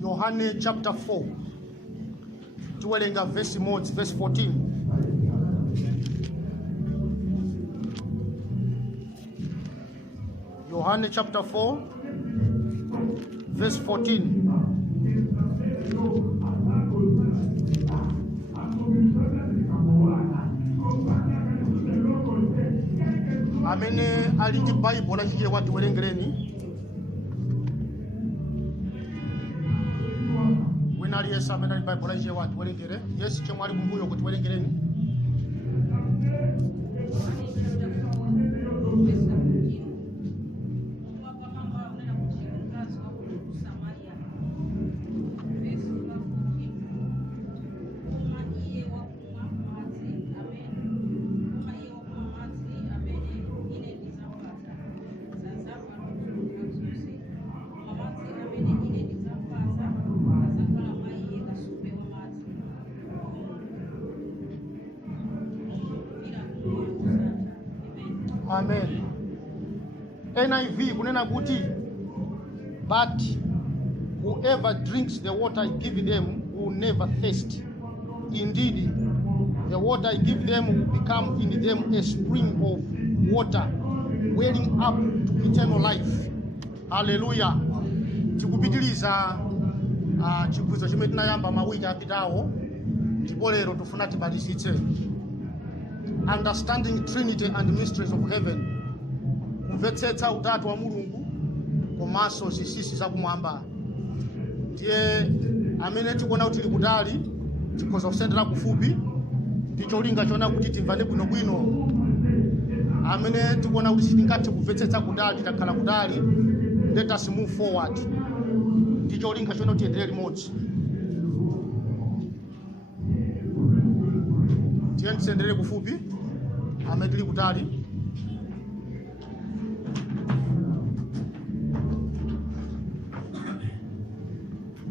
Yohane chapter 4 tiwerenga verse 14. Yohane chapter 4 verse 14. Amene ali ndi Bible lachiye watu werengereni. Wina aliyesa amene ali Bible lachiye watu werengere. Yes, chemwe ali kumbuyo kuti werengereni. Amen. NIV kunena kuti, but whoever drinks the water I give them will never thirst. Indeed, the water I give them will become in them a spring of water welling up to eternal life. Hallelujah. Tikupitiliza chiphunzitso chimene tinayamba mawiki apitawo, ndipo lero tufuna tibalisitse understanding Trinity and mysteries of heaven. Kumvetsetsa utatu wa Mulungu komanso zisisi zakumwamba. Ndiye amene tikuona kuti tili kutali tikhoza kusendera kufupi, ndicholinga chona kuti timvane bwinobwino. Amene tikuona kuti sitingathe kumvetsetsa kutali takhala kutali, let us move forward. Ndicholinga chona kuti tiyenderere limodzi. Tiye tisendere kufupi amene tili kutali.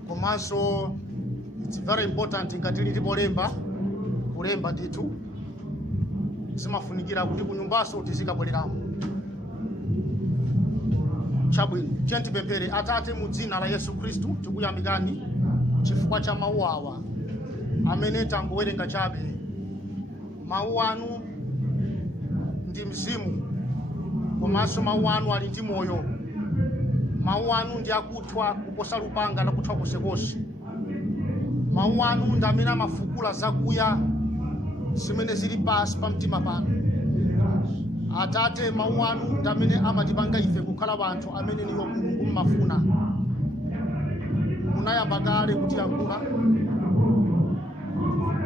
Komanso it's very important ngati ndipo kulemba ndithu zimafunikira kuti kunyumbaso tizikabwereramo. Chabwino, tiye tipemphere. Atate, mu dzina la Yesu Khristu tikuyamikani chifukwa cha mawu awa amene tangowerenga chabe. Mawu anu ndi mzimu, komanso mawu anu ali ndi moyo. Mawu anu ndi akuthwa kuposa lupanga lakuthwa konsekonse. Mawu anu ndi amene amafukula zakuya zimene zili pasi pa mtima pano. Atate, mawu anu ndi amene amatipanga ife kukhala anthu amene niyo Mulungu mmafuna. Munayamba kale kutiyankhula,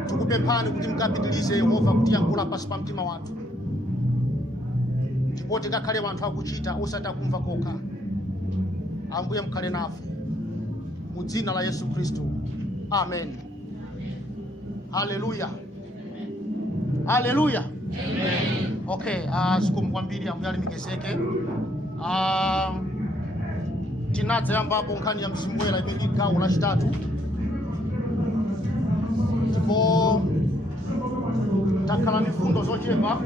tikupemphani kuti mukapitilize Yehova kutiyankhula pasi pa mtima wathu, ndipo tikakhale anthu akuchita osati akumva kokha. Ambuye mukhale nafe mu dzina la Yesu Khristu. Amen. Hallelujah. Hallelujah. Amen. Okay, zikomo kwambiri, Ambuye alemekezeke. Tinadza yambapo nkhani ya Mzimu Woyera imene gawo lachitatu. Ndipo takhala ndi fundo zochepa.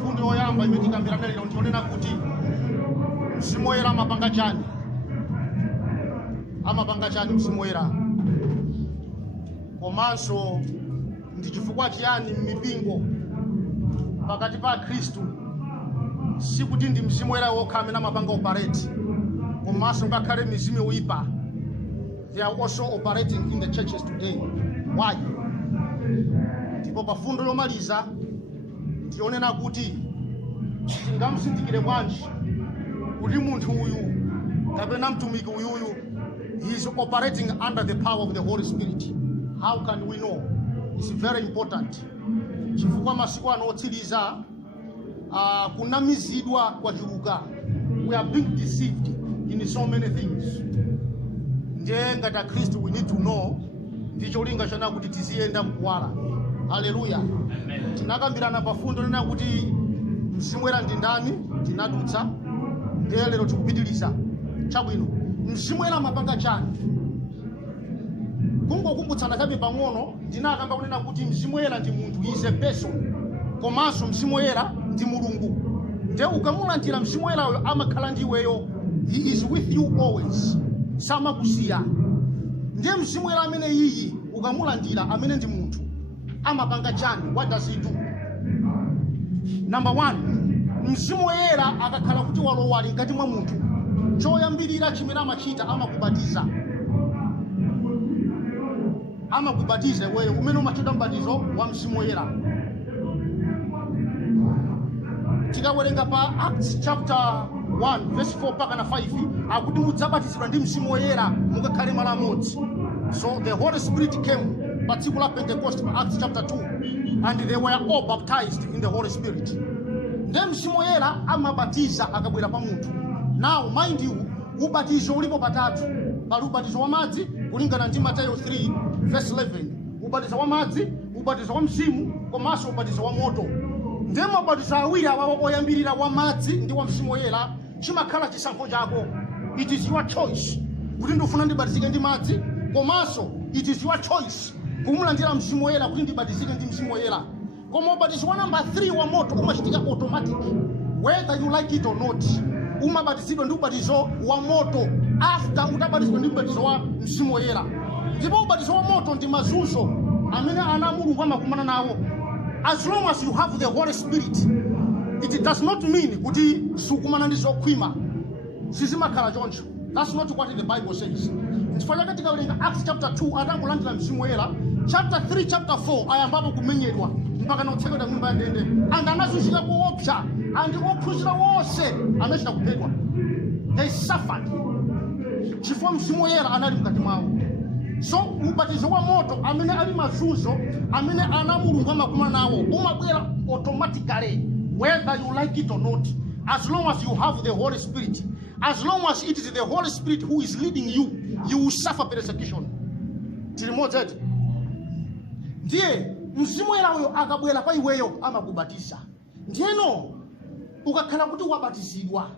Fundo yoyamba imene tikambirana lero ndionena kuti Mzimu Woyera amapanga chani. Amapanga chani Mzimu Woyera. Komanso ndi chifukwa chiyani m'mipingo pakati pa Khristu sikuti ndi Mzimu Woyera wokha amene amapanga operate, komanso ngakhale mizimu yoyipa they are also operating in the churches today. Why? Ndipo pa fundo yomaliza ndionena kuti tingamzindikire bwanji kuti munthu uyu kapena mtumiki uyuyu he is operating under the power of the Holy Spirit. How can we know? It's very important. Chifukwa masiku ano otsiriza kunamizidwa kwa chuluka. We are being deceived in so many things. Ndiye ngati Kristu we need to know ndicholinga chana kuti tiziyenda mkuwala. Hallelujah. Amen. Tinakambirana pafundo nena kuti Mzimu Woyera ndi ndani, tinadutsa. Ndiye lero tikupitiliza. Chabwino, Mzimu Woyera amapanga chani? Kungokumbutsana kabe pang'ono ndinakamba kunena kuti Mzimu Woyera ndi munthu, is a person. Komanso Mzimu Woyera ndi Mulungu. Ndiye ukamulandira Mzimu Woyera amakhala ndi iweyo. He is with you always. Samakusiya. ndiye mzimu woyera amene iyi ukamulandira amene ndi munthu amapanga chani? What does he do? Number one, mzimu woyera akakhala kuti walowa ali ngati mwa munthu, choyambirira chimene amachita amakubatiza. Amakubatiza iweyo umene umachita mbatizo wa mzimu woyera. Tikawerenga pa Acts chapter 1 verse 4 mpaka na 5 akuti mudzabatizidwa ndi mzimu woyera mukakhale malo amodzi. So the Holy Spirit came, particular Pentecost, Acts chapter 2, and they were all baptized in the Holy Spirit. Ndiye mzimu woyera amabatiza akabwera pa munthu. Now mind you, ubatizo ulipo patatu. Pali ubatizo wa madzi kulingana ndi Mateyu 3 verse 11. Ubatizo wa madzi, ubatizo wa mzimu, komanso ubatizo wa moto. Ndiye mabatizo awiri awawo oyambirira wa madzi ndi wa mzimu woyera chimakhala chisankho chako. It is your choice kuti ndifuna ndibatizike ndi madzi, komanso it is your choice kumulandira mzimu woyera kuti ndibatizike ndi mzimu woyera. Koma ubatizo wa number 3 wa moto umachitika automatic whether you like it or not. Umabatizidwa ndi ubatizo wa moto after utabatizidwa ndi ubatizo wa mzimu woyera. Ndipo ubatizo wa moto ndi mazunzo amene ana Mulungu amakumana nawo. As long as you have the Holy Spirit, it does not mean kuti sukumana ndi zokhwima. Sizimakhala choncho. That's not what the Bible says. Chifukwa chake tikawerenga Acts chapter 2 atangolandira mzimu woyera, chapter 3 chapter 4 ayambapo kumenyedwa mpaka nautsekedwa nyumba ya ndende, and anazunzika kuopsa, and ophunzira wonse anachita kuphedwa. They suffered chifukwa mzimu woyera anali mkati mwawo. So ubatizo wa moto amene ali mazunzo amene ana Mulungu amakumana nawo umabwera automatically whether you like it or not. As long as you have the Holy Spirit, as long as it is the Holy Spirit who is leading you, you will suffer persecution. Tilimozeti. Ndiye mzimu woyera uyo akabwera pa iweyo amakubatiza. Ndiyeno ukakhala kuti wabatizidwa,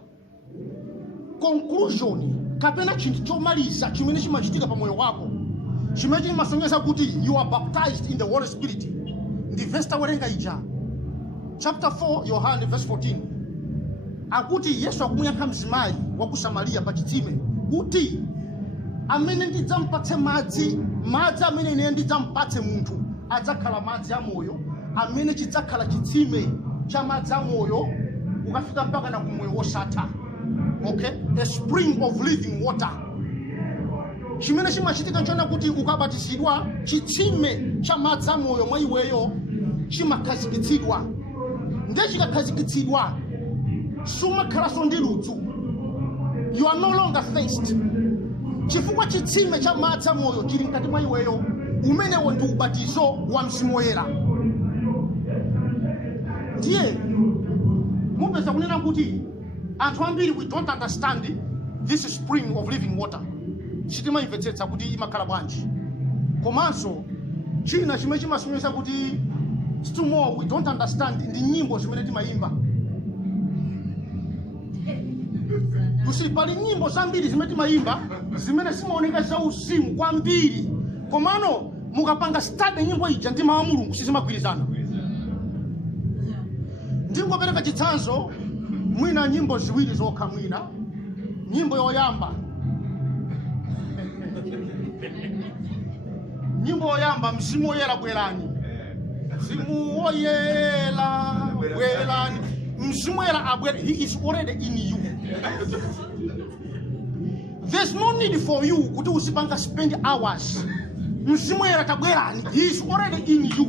conclusion kapena chinthu chomaliza chimene chimachitika pa moyo wako chimene chimasonyeza kuti you are baptized in the Holy Spirit. Ndi verse tawerenga ija chapter 4 Yohane verse 14 akuti Yesu akumuyankha mzimayi wa ku Samariya pa chitsime kuti amene ndidzampatse madzi amene ine ndidzampatse munthu adzakhala madzi amoyo amene chidzakhala chitsime cha madzi amoyo ukafika mpaka na kumoyo wosatha. Okay, a spring of living water. Chimene chimachitika nchona kuti ukabatizidwa chitsime cha madzi amoyo mwa iweyo chimakhazikitsidwa. Ndiye chikakhazikitsidwa sumakhalanso ndi ludzu. You are no longer thirsty. Chifukwa chitsime cha madzi amoyo chili mkati mwa iweyo umenewo ndi ubatizo wa mzimu woyera. Ndiye mupeza kunena kuti anthu ambiri we don't understand this spring of living water. Chitima imvetsetsa kuti imakhala bwanji. Komanso china chimene chimasonyesa kuti still more we don't understand ndi nyimbo zimene timayimba. Kusi pali nyimbo zambiri zimene timayimba zimene simaoneka za uzimu kwambiri. Komano mukapanga study nyimbo ija ndi mawu a Mulungu sizimagwirizana. Ndingopereka chitsanzo mwina nyimbo ziwiri zokha mwina. Nyimbo yoyamba. Nyimbo yoyamba mzimu woyera bwerani. Mzimu woyera bwerani. Mzimu woyera abwera, he is already in you. There's no need for you kuti usipanga spend hours. Mzimu woyera tabwerani, he is already in you.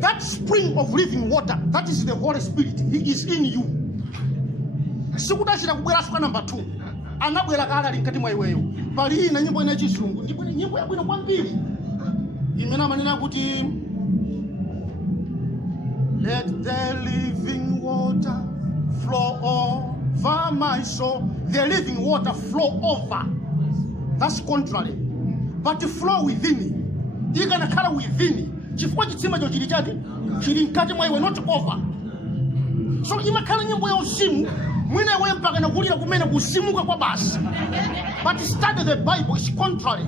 That spring of living water, that is the Holy Spirit, he is in you. Sikutachira kubwera suka number 2. Anabwera kala ali mkati mwa iweyo. Pali ina nyimbo ina chizungu, ndipo nyimbo yabwino kwambiri. Imene manena kuti let the living water flow over my soul. The living water flow over. That's contrary. But to flow within. You're gonna color within. Chifukwa chitsima cho chili chati chili mkati mwa iwe, not over. So imakhala nyimbo ya uzimu mwina iwe mpaka na kulira kumene kuzimuka kwa basi. But study the Bible is contrary.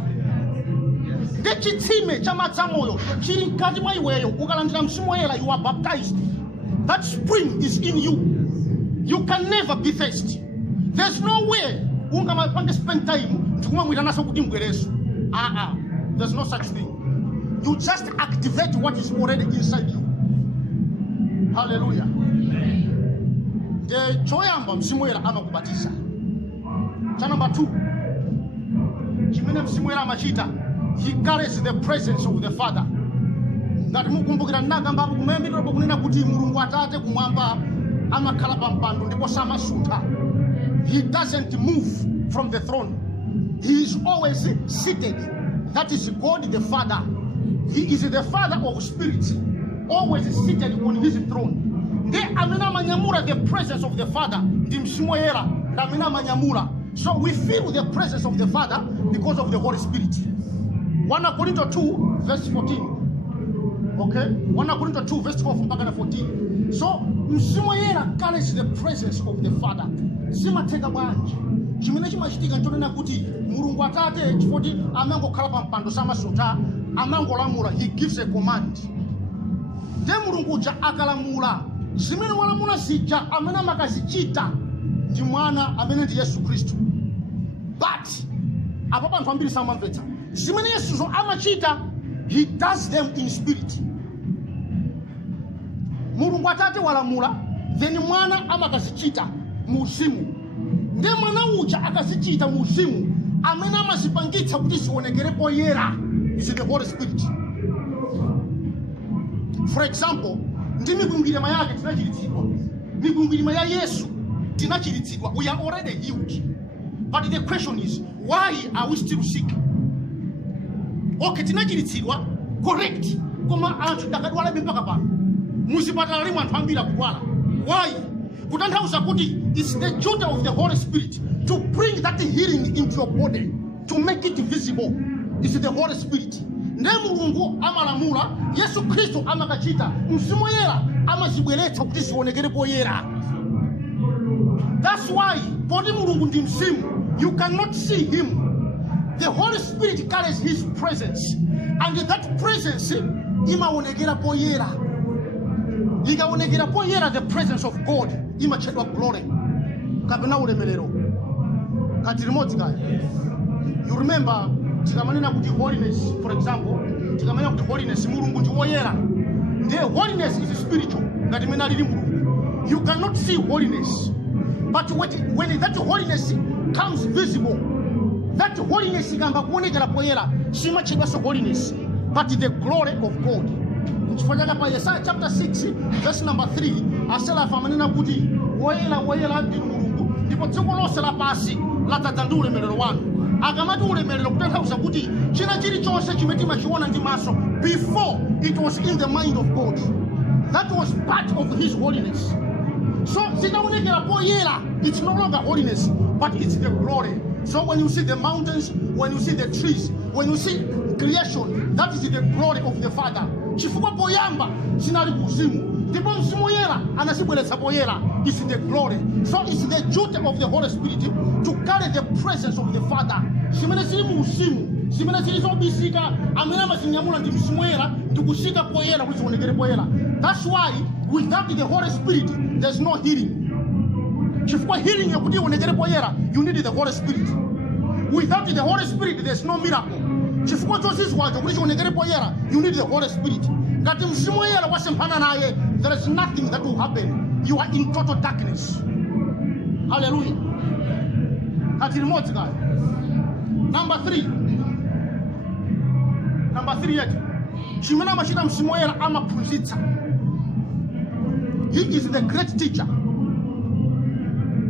The chitsime cha madzi amoyo chili mkati mwa iweyo ukalandira mzimu woyera, you are baptized. That spring is in you. You can never be thirsty. There's no way ungamapanga spend time ndikumamwita naso kuti mbwereso. There's no such thing. You just activate what is already inside you. Hallelujah. The choyamba msimuela amakubatiza. Cha number 2. Chimene msimuela amachita, he carries the presence of the Father. Ngati mukumbukira ndagamba kumembera kunena kuti Mulungu Atate kumwamba amakhala pa mpando ndipo samasuntha. He doesn't move from the throne. He is always seated. That is God the Father. He is the Father of spirits, always seated on his throne. Nde amena manyamura the presence of the Father. Ndi mzimu woyera amena manyamura. So we feel the presence of the Father because of the Holy Spirit. 1 Corinthians 2 verse 14. Okay? 1 Corinthians 2 verse 12 mpaka 14. So mzimu woyera carries the presence of the Father. Simateka bwanji. Chimene chimachitika nchonena kuti Mulungu Atate chifoti amangokhala pa mpando samasuntha, amangolamula, he gives a command. Nde Mulungu uja akalamula, zimene walamula zija amene amakazichita ndi mwana amene ndi Yesu Khristu. But apo panthu ambiri samamvetsa. Zimene Yesuzo amachita, he does them in spirit. Mulungu Atate walamula, then mwana amakazichita mu uzimu. Nde mwana uja akazichita mu uzimu, amene amazipangitsa kuti zionekere poyera is the Holy Spirit. For example, ndi mikwingwirima yake tinachiritsidwa. Mikwingwirima ya Yesu tinachiritsidwa. We are already healed. But the question is, why are we still sick? Okay, tinachiritsidwa, correct. Koma anthu takadwala mpaka pano. Muzipatala limwe anthu ambiri akudwala. Why? Kutanthauza kuti it's the duty of the Holy Spirit to bring that healing into your body, to make it visible. It's the Holy Spirit. Nde Mulungu amalamula, Yesu Kristo amakachita, mzimu woyera amazibweretsa kuti zionekere poyera. That's why poti Mulungu ndi mzimu, you cannot see him. The Holy Spirit carries his presence, and that presence imaonekera poyera. Ikaonekera poyera, the presence of God imachedwa glory kapena ulemerero. Kati remote guy, you remember tikamanena kuti holiness, for example, tikamanena kuti holiness Mulungu ndi woyera. The holiness is spiritual. Ngati mena lili Mulungu, you cannot see holiness, but when that holiness comes visible, that holiness ikamba kuonekera poyera, simachedwa so holiness, but the glory of God. Chifukwa pa Yesaya chapter 6 verse number 3 asala famanena kuti woyera ndi Mulungu ndipo dziko lonse lapasi latadza ndi ulemerero wanu. Akamati ulemerero kutanthauza kuti china chilichonse chimene timachiona ndi maso before it was in the mind of God. That was part of his holiness. So zitaonekera poyera, it's no longer holiness, but it's the glory. So when you see the mountains, when you see the trees, when you see creation, that is the glory of the Father. Chifukwa poyamba sinali kuzimu, ndipo mzimu woyera anazibweretsa poyera. It's the glory. So it's the duty of the Holy Spirit to carry the presence of the Father. Zimene zili mu uzimu, zimene zili zobisika, amene amazinyamula ndi mzimu woyera ndi kusika poyera kuti zionekere poyera. That's why without the Holy Spirit there's no healing. Chifukwa healing yakuti ionekere poyera, you need the Holy Spirit. Without the Holy Spirit there's no miracle. Chifukwa chozizwacho kuti chionekere poyera, you need the Holy Spirit. Ngati mzimu woyera wasemphana naye, there is nothing that will happen. You are in total darkness. Hallelujah. Kati remote guy. Number 3 yet. Chimene amachita mzimu woyera amaphunzitsa. He is the great teacher.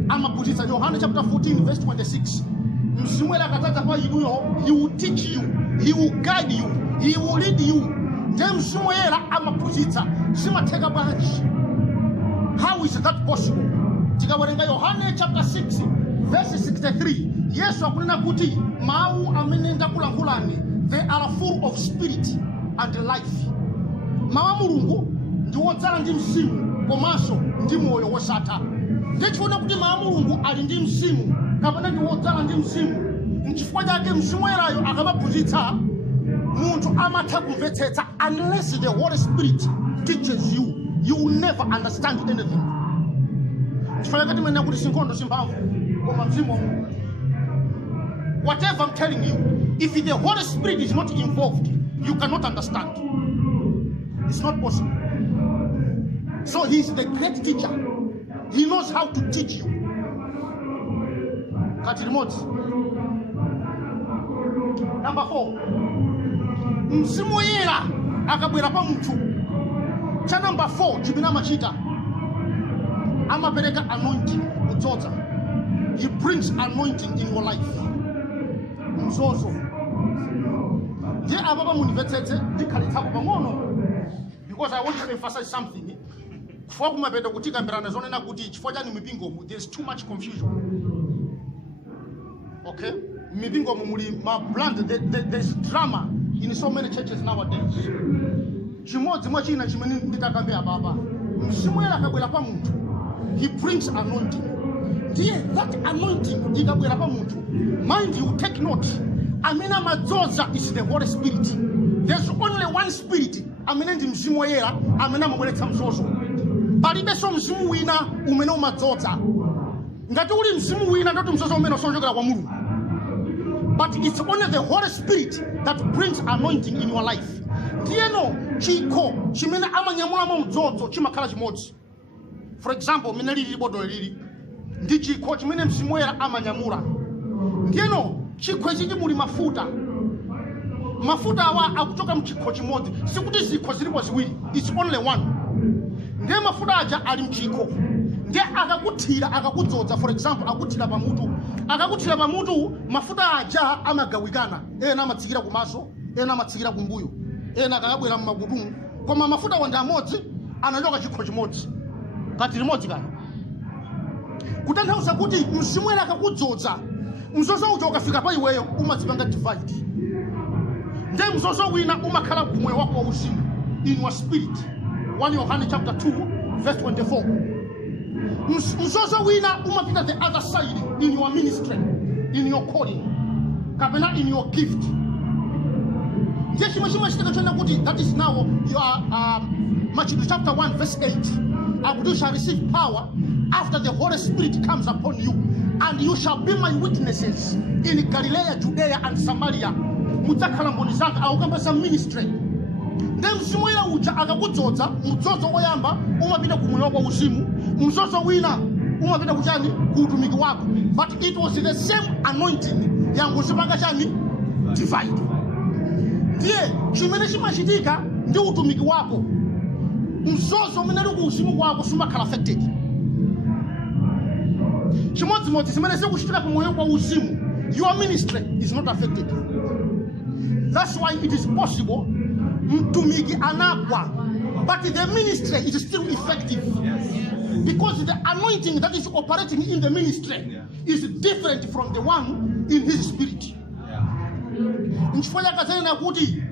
Amaphunzitsa. John chapter 14 verse 26. Mzimu woyera akatata pa inuyo, he will teach you, he will guide you, he will lead you. Nde mzimu woyera amaphunzitsa. Simatheka bwanji. How is that possible? Tikawerenga Yohane chapter 6 verse 63. Yesu akunena kuti mawu amene ndakulankhulani, they are full of spirit and life. Mawu Mulungu ndi wodzala ndi mzimu komanso ndi moyo wosatha. Ndichifuna kuti mawu Mulungu ali ndi mzimu kapena ndi wodzala ndi mzimu. Nchifukwa chake mzimu woyerayo akamaphunzitsa, munthu amatha kumvetsetsa. Unless the Holy Spirit teaches you, you will never understand anything. Chifukwa chake timene kuti sinkhondo simphamvu koma mzimu wa Mulungu. Whatever I'm telling you, If the Holy Spirit is not involved, you cannot understand. It's not possible. So he's the great teacher. He knows how to teach you. Kati remote. Number 4. Mzimu yera akabwera pa mtu. Cha number 4 chibina machita. Amapereka anointing kudzoza. He brings anointing in your life. Mzozo. Je ababa munivetsetse ndikhalitsapo pang'ono. Because I want to emphasize something. For kumapeta kuti kambirana zonena kuti chifukwa chani mipingo there's too much confusion. Okay? Mipingo muli ma brand there's drama in so many churches nowadays. Chimodzi mwa china chimene nditakambe ababa. Mzimu yera akabwera pa munthu. He brings anointing. Ndiye that anointing ikabwera pa munthu. Mind you, take note. Amena madzoza is the Holy Spirit. There's only one spirit. Amene ndi mzimu yera amene amabweretsa mzozo. Palibenso mzimu wina umene umadzoza. Ngati uli mzimu wina ndoti mzozo umene usonjokera kwa Mulungu. But it's only the Holy Spirit that brings anointing in your life. Ndiyeno chikho chimene amanyamulamo mzozo chimakhala chimodzi. For example, mine lili bodo lili ndi chikho chimene mzimu wera amanyamula. Ndiyeno chikho ichi muli mafuta. Mafuta awa akuchoka mchikho chimodzi. Sikuti zikho zilipo ziwiri. It's only one. Ndiye mafuta aja ali mchikho. Ndiye akakuthira akakudzoza. For example, akuthira pamutu. Akakuthira pamutu, mafuta aja amagawikana. Ena amatsikira kumaso, ena amatsikira kumbuyo. Ena akabwera mmakutumu. Koma mafuta wanda amodzi anachoka chikho chimodzi. Kati limodzi kana. Kutanthauza kuti mzimu wera akakudzoza. Mzozo uja ukafika pa iweyo umadzipanga divide. Ndiye mzozo wina umakhala kumoyo wako wauzimu. In your spirit. 1 Yohane chapter 2 verse 24. Mzozo wina umapita the other side in your ministry, in your calling, kapena in your gift. Ndiye chimwe chitaka chona kuti that is now your Matthew chapter 1 verse 8. You shall receive power after the Holy Spirit comes upon you, and you shall be my witnesses in Galilee, Judea, and Samaria. Mutakhala mboni zanga akukamba ministry. Ndiye mzimu wina uja akakudzoza, mzozo oyamba umapita kumoyo wako uzimu, mzozo wina umapita kuchani kuutumiki wako. But it was the same anointing yangu zipanga chani divide. Ndiye chimene chimachitika ndi utumiki wako. Mzozo umene uli kuuzimu kwako sumakhala affected. Chimodzimodzi chimene sikuchitika kumoyo kwa uzimu, your ministry is not affected. That's why it is possible mtumiki anagwa, but the ministry is still effective. Because the anointing that is operating in the ministry is different from the one in his spirit. Nchifanya kazana kuti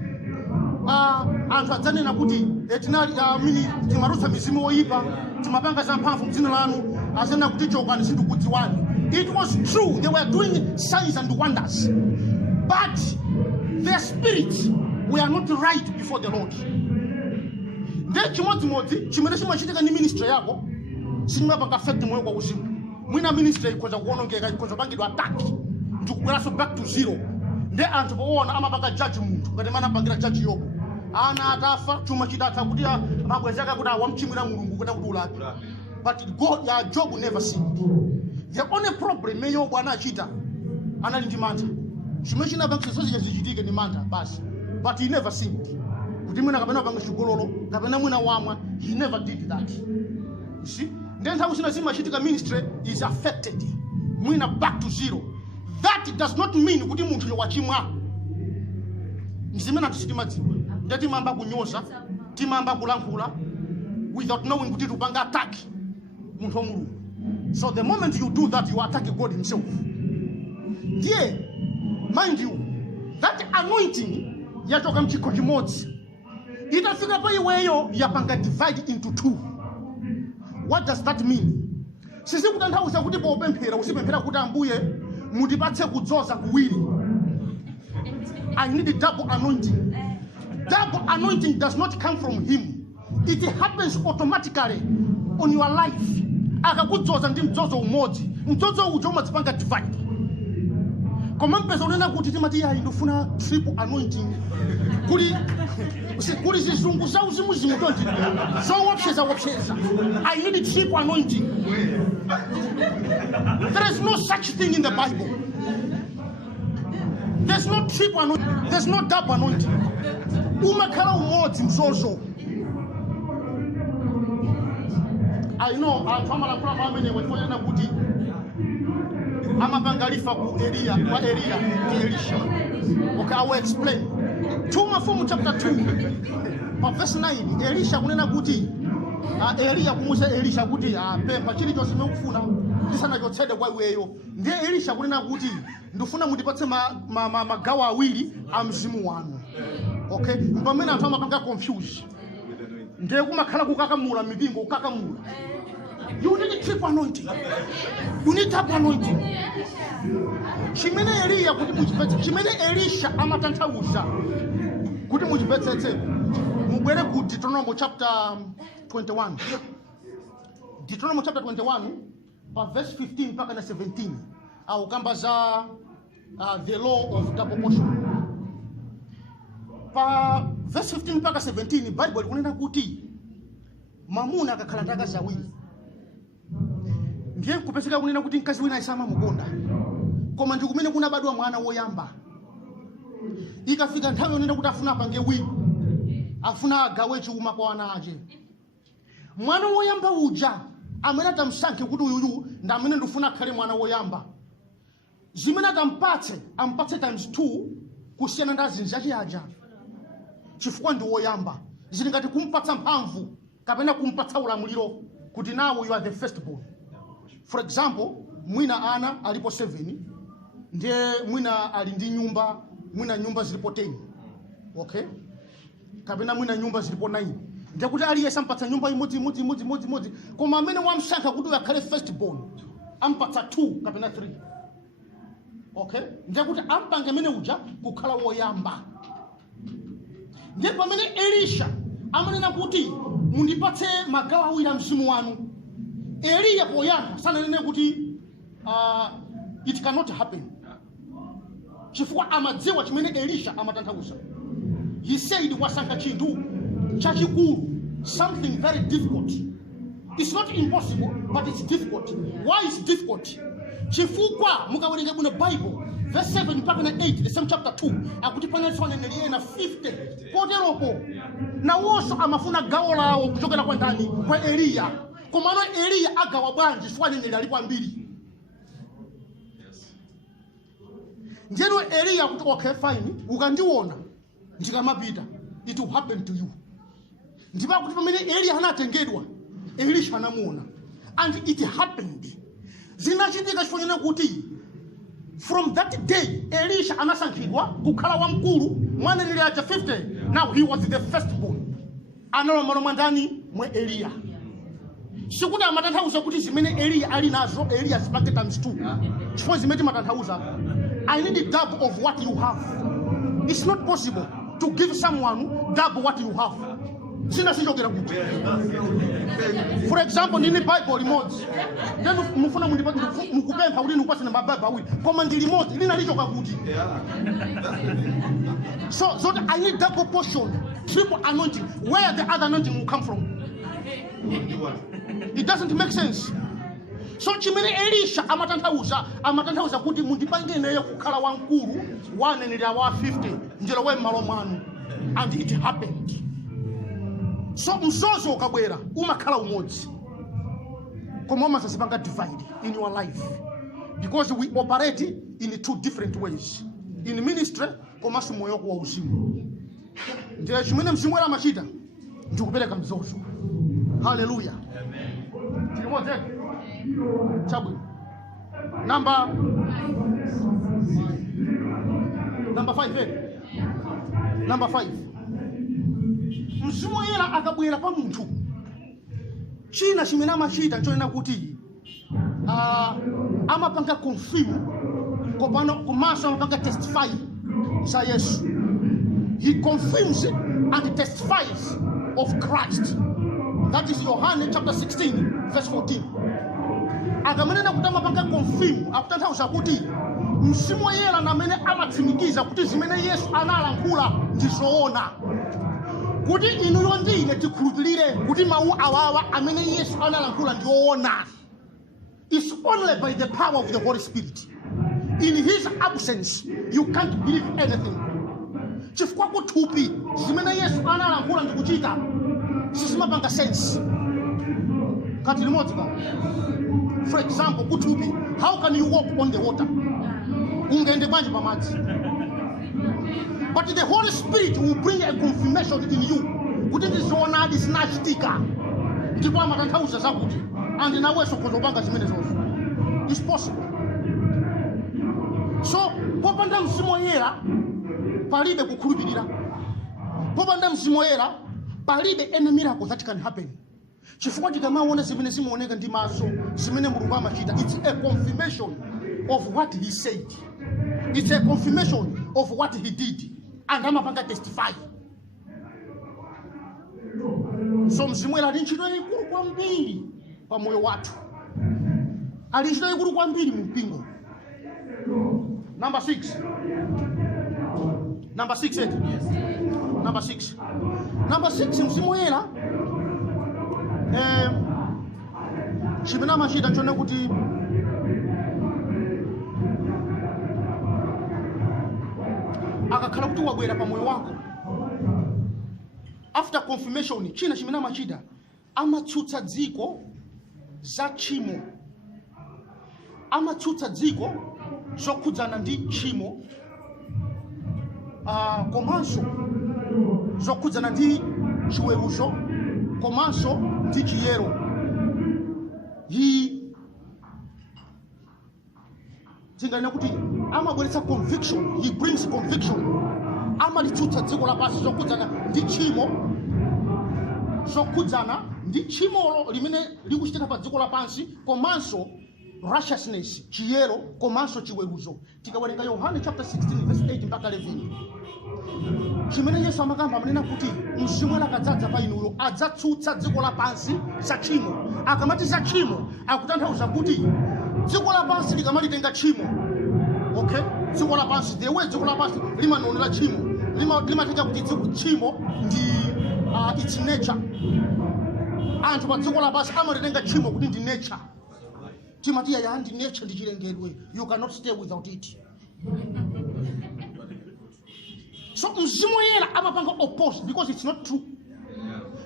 anthu adzanena kuti etinali mini timarusa mizimu oyipa timapanga zamphamvu mdzina lanu azena kuti chokani sindikudziwani. It was true, they were doing signs and wonders, but their spirits were not right before the Lord. Ndiye chimodzimodzi chimene chimachitika ni ministry yako simapanga affect moyo kwa uzimu. Mwina ministry ikoza kuonongeka, ikoza pangidwa attack ndikubweraso back to zero. Ndiye anthu poona amapanga judge munthu ngati mana pangira judge Yobu. Ana atafa chuma chitatha kuti mabwezeka kuti awamchimwira Mulungu kuti ulapi. But God, Job never sinned. The only problem Yobu anachita anali ndi mantha. Chimene chinapanga chisozi chichitike ni mantha basi. But he never sinned. Kuti mwina kapena panga chigololo, kapena mwina wamwa, he never did that. You see? Then how chitika ministry is affected. Mwina back to zero. That does not mean kuti munthu yo wachimwa. Mzimena tisitimadziwa. Ndati mamba kunyoza, timamba kulankhula without knowing kuti tupanga attack munthu Mulungu. So the moment you do that, you attack God himself. Yeah, mind you, that anointing yachoka mchikho chimodzi. Itafika pa iweyo yapanga divide into two. What does that mean? Sisi kutanthauza kuti popemphera usipemphera kuti Ambuye mutipatse kudzoza kuwiri. I need a double anointing. Double anointing does not come from him. It happens automatically on your life. Akakudzoza ndi mdzozo umodzi. Mdzozo uja umadzipanga divide. koma mpeza unena kuti timati yayi ndofuna triple anointing kuli zizungu za uzimu tonti zowopseza I need a triple anointing. There is no such thing in the Bible. There's no triple anointing. There's no double anointing. Umakhala umodzi mzozo. I know amalankhula pamene wefonena kuti amapangalifa ku Elia ndi Elisha. Okay, I will explain. 2 Mafumu chapter 2 verse 9 Elisha kunena kuti Elia kumuza Elisha kuti pempha chilichonse mukufuna ndisanachotsede kwa iweyo. Ndiye Elisha kunena kuti ndifuna mundipatse magawo awiri a mzimu wanu. Okay, pamene anthu amapanga confuse ndiye kumakhala kukakamula mipingo kukakamula. You need a triple anointing. You need double anointing. Chimene Elia kuti muchipetse, chimene Elisha amatanthauza kuti muchipetsetse. Mubwere ku Deuteronomy chapter 21. Deuteronomy chapter 21 verse 15 mpaka na 17. Kamba za the law of double portion. Pa verse 15 mpaka 17 Bible kunena kuti mamuna akakhala ndi akazi awiri ndiye kupezeka kunena kuti mkazi wina isama mukonda koma ndi kumene kunabadwa mwana woyamba. Ikafika nthawi yonena kuti afuna apange wina afuna agawe chuma kwa ana ache. Mwana woyamba uja amene atamsankhe kuti uyuyu ndi amene ndifuna akhale mwana woyamba. Zimene ampatse times 2 kusiyana ndi azinzi ache aja. Chifukwa ndi woyamba. Zili ngati kumpatsa mphamvu kapena kumpatsa ulamuliro kuti now you are the firstborn. For example, mwina ana alipo 7 ndiye mwina ali ndi nyumba, mwina nyumba zilipo 10. Okay? Kapena mwina nyumba zilipo 9. Ndiye kuti aliyesa ampatsa nyumba imodzi koma amene wamsankha kuti akhale firstborn ampatsa 2 kapena 3. Okay? Ndiye kuti ampange amene uja kukhala woyamba. Ndiye pamene Elisha amanena kuti mundipatse magawo awiri a mzimu wanu. Elia poyamba sananene kuti it cannot happen. Chifukwa amadziwa chimene Elisha amatanthauza. He said wasankha chinthu chachikulu, something very difficult. It's not impossible, but it's difficult. Why is difficult? Chifukwa mukawerenga bwino Bible verse 7 mpaka na 8 the same chapter 2 akuti panaliso aneneri ena 50 poteropo na wonso amafuna gawo lawo kuchokera kwa ndani kwa Elia. Komano Elia agawa bwanji chifukwa aneneri alipo ambiri. Njeno Elia kuti okay fine ukandiona ndikamapita it will happen to you. Ndiba kuti pamene Elia anatengedwa Elisha anamuona and it happened. Zinachitika chifukwa kuti from that day Elisha anasankhidwa kukhala wamkulu mwana nili aja 50. Now he was the firstborn. Analomalo mwandani mwe Elia. Sikuti amatanthauza kuti zimene Elia ali nazo Elia zipange times 2. Chifukwa zimene matanthauza I need a double of what you have. It's not possible to give someone double what you have. Sinachokera kuti. For example, nini Bible limodzi. Then mufuna mukupempha kuti nupase na mababa awiri. Koma ndi limodzi lina lichoka kuti. So I need double portion, triple anointing. Where the other anointing will come from? It doesn't make sense. So chimene Elisha amatanthauza kuti mundipange naye kukhala wamkulu wanenera wa 50 njelo we malo mwanu. And it happened. So mzozo ukabwera umakhala umodzi. Koma umasasipanga divide in your life. Because we operate in 2 different ways. In ministry koma moyo wa uzimu. Ndiye chimene mzimu wala machita ndikupereka mzozo. Hallelujah. Amen. Chabwe. Number 5. Number 5. Mzimu yela akabwera pa munthu. China chimene amachita nchonena kuti amapanga confirm komanso amapanga testify za Yesu. He confirms and testifies of Christ. That is Yohane chapter 16 verse 14. Akamanena kuti amapanga confirm akutanthauza kuti mzimu woyera namene amatsimikiza kuti zimene Yesu analankhula ndi zoona, kuti inuyo ndine tikhulupirire kuti mawu awawa amene Yesu analankhula ndi oona. It's only by the power of the Holy Spirit. In his absence, you can't believe anything. Chifukwa kuthupi zimene Yesu analankhula ndi kuchita sizimapanga sense. Kati limodzi ka. For example, kuthupi, how can you walk on the water? Ungende bwanji pamadzi. But the Holy Spirit will bring a confirmation in you. Kuti ndizoonadi zinachitika. Ndipo amatanthauza zakuti and nawenso kuzopanga zimene zonse. It's possible. So, popanda mzimu woyera palibe kukhulupirira. Popanda mzimu woyera palibe any miracle that can happen. Chifukwa tikamaona zimene zimaoneka ndi maso, zimene Mulungu amachita, it's a confirmation of what he said. It's a confirmation of what he did. And amapanga testify. So mzimu woyera ali ntchito yayikulu kwambiri pa moyo wathu. Ali ntchito yayikulu kwambiri mu mpingo. Number 6. Number 6, yes. Number 6. Number 6, mzimu woyera chimene amachita chone kuti akakhala kuti wabwera pa moyo wako, after confirmation, china chimene amachita amatsutsa dziko za tchimo, amatsutsa dziko zokhudzana ndi tchimo, komanso zokhudzana ndi chiweruzo, komanso ndi chiyero. Tinganena kuti amabweretsa conviction, he brings conviction. Amalitsutsa dziko lapansi zokhudzana ndi tchimo, zokhudzana ndi tchimolo limene likuchitika pa dziko lapansi, komanso righteousness, chiyero, komanso chiweruzo. Tikawerenga Yohane chapter 16 verse 8 mpaka 11. Chimene Yesu amakamba amanena kuti mzimu woyera akadzadza pa inuyo adzatsutsa dziko lapansi za tchimo. Akamati za tchimo akutanthauza kuti dziko lapansi likamalitenga tchimo, okay, dziko lapansi, the way dziko lapansi limanonera tchimo, limatenga kuti tchimo ndi its nature. Anthu pa dziko lapansi amalitenga tchimo kuti ndi nature. Timati ya ndi nature ndi chilengedwe, you cannot stay without it. So mzimu woyera amapanga opposed because it's not true.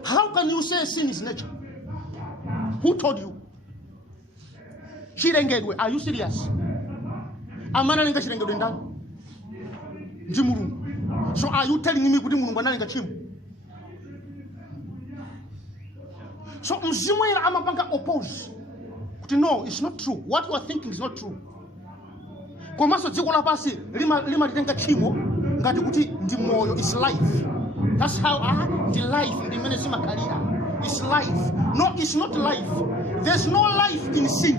How can you say sin is nature? Who told you? Chilengedwe, are you serious? Amana lenga chilengedwe ndani? Ndi Mulungu. So are you telling me kuti Mulungu analenga tchimo? So mzimu woyera amapanga oppose. Kuti no, it's not true. What you are thinking is not true. Komanso dziko lapansi limalitenga tchimo ngati kuti ndi moyo, is life. That's how the life ndi mene zimakhalira. It's life. No, it's not life. There's no life in sin.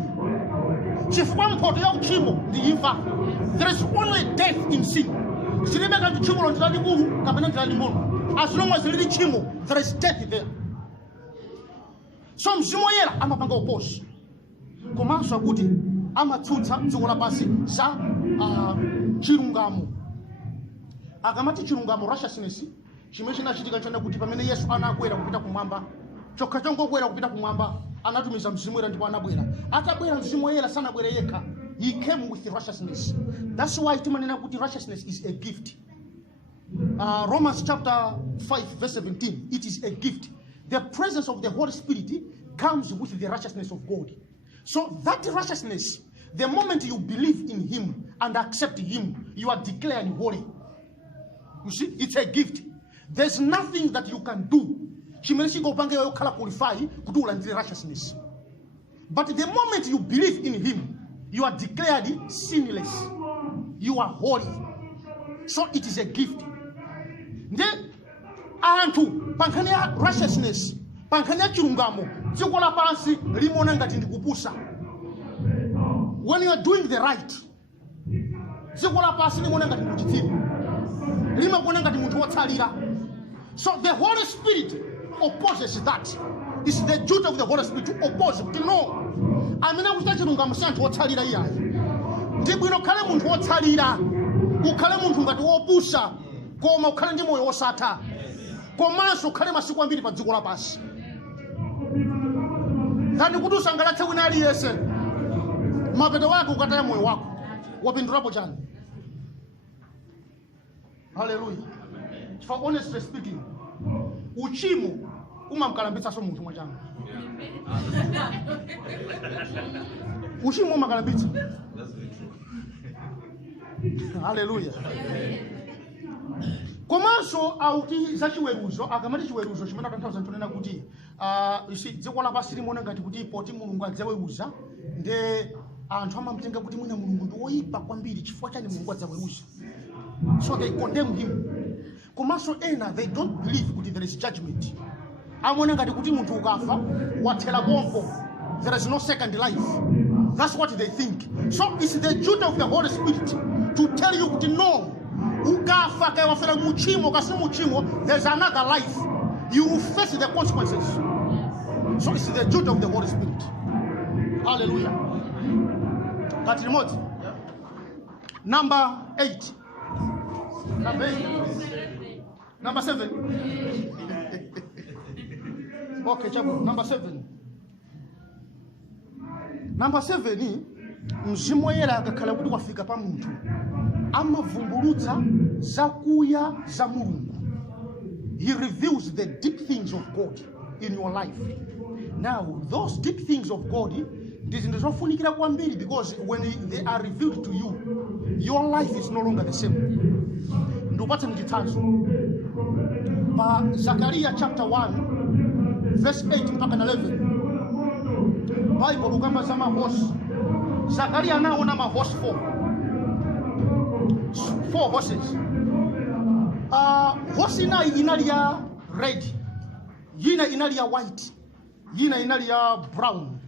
Chifukwa mphoto ya uchimo ndi imfa. There is only death in sin. Silibe kanti tchimo lo ndilali kulu kapena ndilali mono. As long as lili tchimo, there is death there. So mzimu woyera amapanga opposed. Komanso akuti amatsutsa dziko lapansi za chilungamo. Akamati chilungamo, righteousness, chimene chinachitika chona kuti pamene Yesu anakwera kupita kumwamba, chokha chongokwera kupita kumwamba, anatumiza mzimu woyera ndipo anabwera. Atabwera mzimu woyera sanabwere yekha. He came with righteousness. That's why timanena kuti righteousness is a gift. Romans chapter 5 verse 17, it is a gift. The presence of the Holy Spirit comes with the righteousness of God. So that righteousness, the moment you believe in him and accept him, you are declared holy. You see, it's a gift. There's nothing that you can do. Righteousness. But the moment you believe in him, you are declared sinless. You are holy. So it is a gift. Then, antu pankania righteousness, pankania chilungamo, dziko pansi limona ngati ndikupusa. When you are doing the right, dziko pansi limona ngati ndikuchitira. So the Holy Spirit opposes that. It's the duty of the Holy Spirit to oppose, to know. Amina kuchita chilungamo santu wotsalira iyayi. ndi bwino ukhale munthu wotsalira, ukhale munthu ngati wopusa, koma ukhale ndi moyo wosatha, komanso ukhale masiku ambiri pa dziko lapansi. Ngati kuti usangalatse wina aliyense, mapeto wake ukataya moyo wako, wapindulapo chani? Haleluya. For honestly speaking, uchimo umamkalambitsanso munthu mwachanga. Uchimo umakalambitsa. Haleluya. Komanso auti za chiweruzo, akamati chiweruzo chimene atanthauza ntonena kuti dziko lapansi limaona ngati kuti poti Mulungu adzaweruza, nde anthu amamtenga kuti mwina Mulungu ndi woyipa kwambiri, chifukwa chani Mulungu adzaweruza. So they condemn him. Komanso ena, they don't believe kuti there is judgment. Amona ngati kuti munthu ukafa wathera bombo, there is no second life. That's what they think. So it's the duty of the Holy Spirit to tell you kuti no, ukafa kaya wafera muchimo kasi muchimo, there's another life. You will face the consequences. So it's the duty of the Holy Spirit. Hallelujah. Got remote? Number 8. Number 8. Number 7. Okay, chabu. Number 7. Number 7 ni mzimu woyera akakhala kuti wafika pa munthu amavumbulutsa zakuya za Mulungu. He reveals the deep things of God in your life. Now, those deep things of God, ndizofunikira kwambiri, because when they are revealed to you, your life is no longer the same. Ndupatse mchitsanzo. Pa Zakaria chapter 1, verse 8 mpaka 11. Bible ukamba za mahosi. Zakaria anaona mahosi 4 horses. Hosi na inali ya red, yina inali ya white, yina inali ya brown,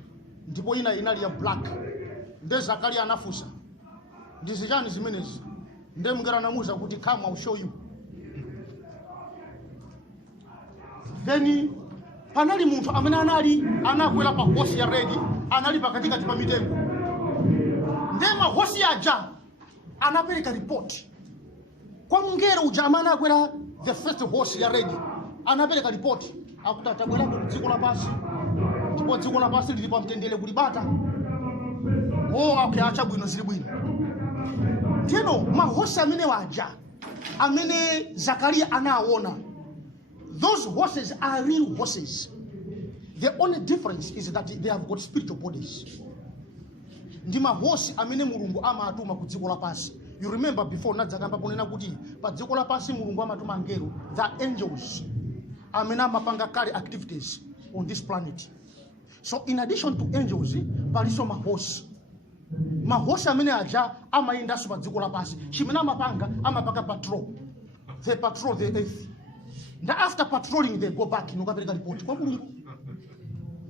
ndipo yina inali ya black. Nde Zakaria anafusa, ndizijani zimenezi? Nde mngera namuza kuti come, I'll show you. Then panali munthu amene anakwera pa hosi ya red, anali pakatikati pa mitengo. Nde mahosi aja anapereka report kwa mngero uja amene akwera the first horse ya red, anapereka report akuti atabwera ku dziko lapansi, ndipo dziko lapansi lili pa mtendere kulibata. Okay, acha bwino zili bwino. Ndino mahosi amene waja amene Zakaria anaona, those horses are real horses. The only difference is that they have got spiritual bodies. Ndi mahosi amene Mulungu amatuma ku dziko lapansi. You remember before nadzakamba ponena kuti pa dziko lapansi Mulungu amatuma angelo, the angels amene amapanga kale activities on this planet. So in addition to angels, paliso mahosi. Mahosi amene aja amayendanso pa dziko lapansi. Chimene amapanga patrol. They patrol the earth. And after patrolling, they go back nokapereka report kwa Mulungu.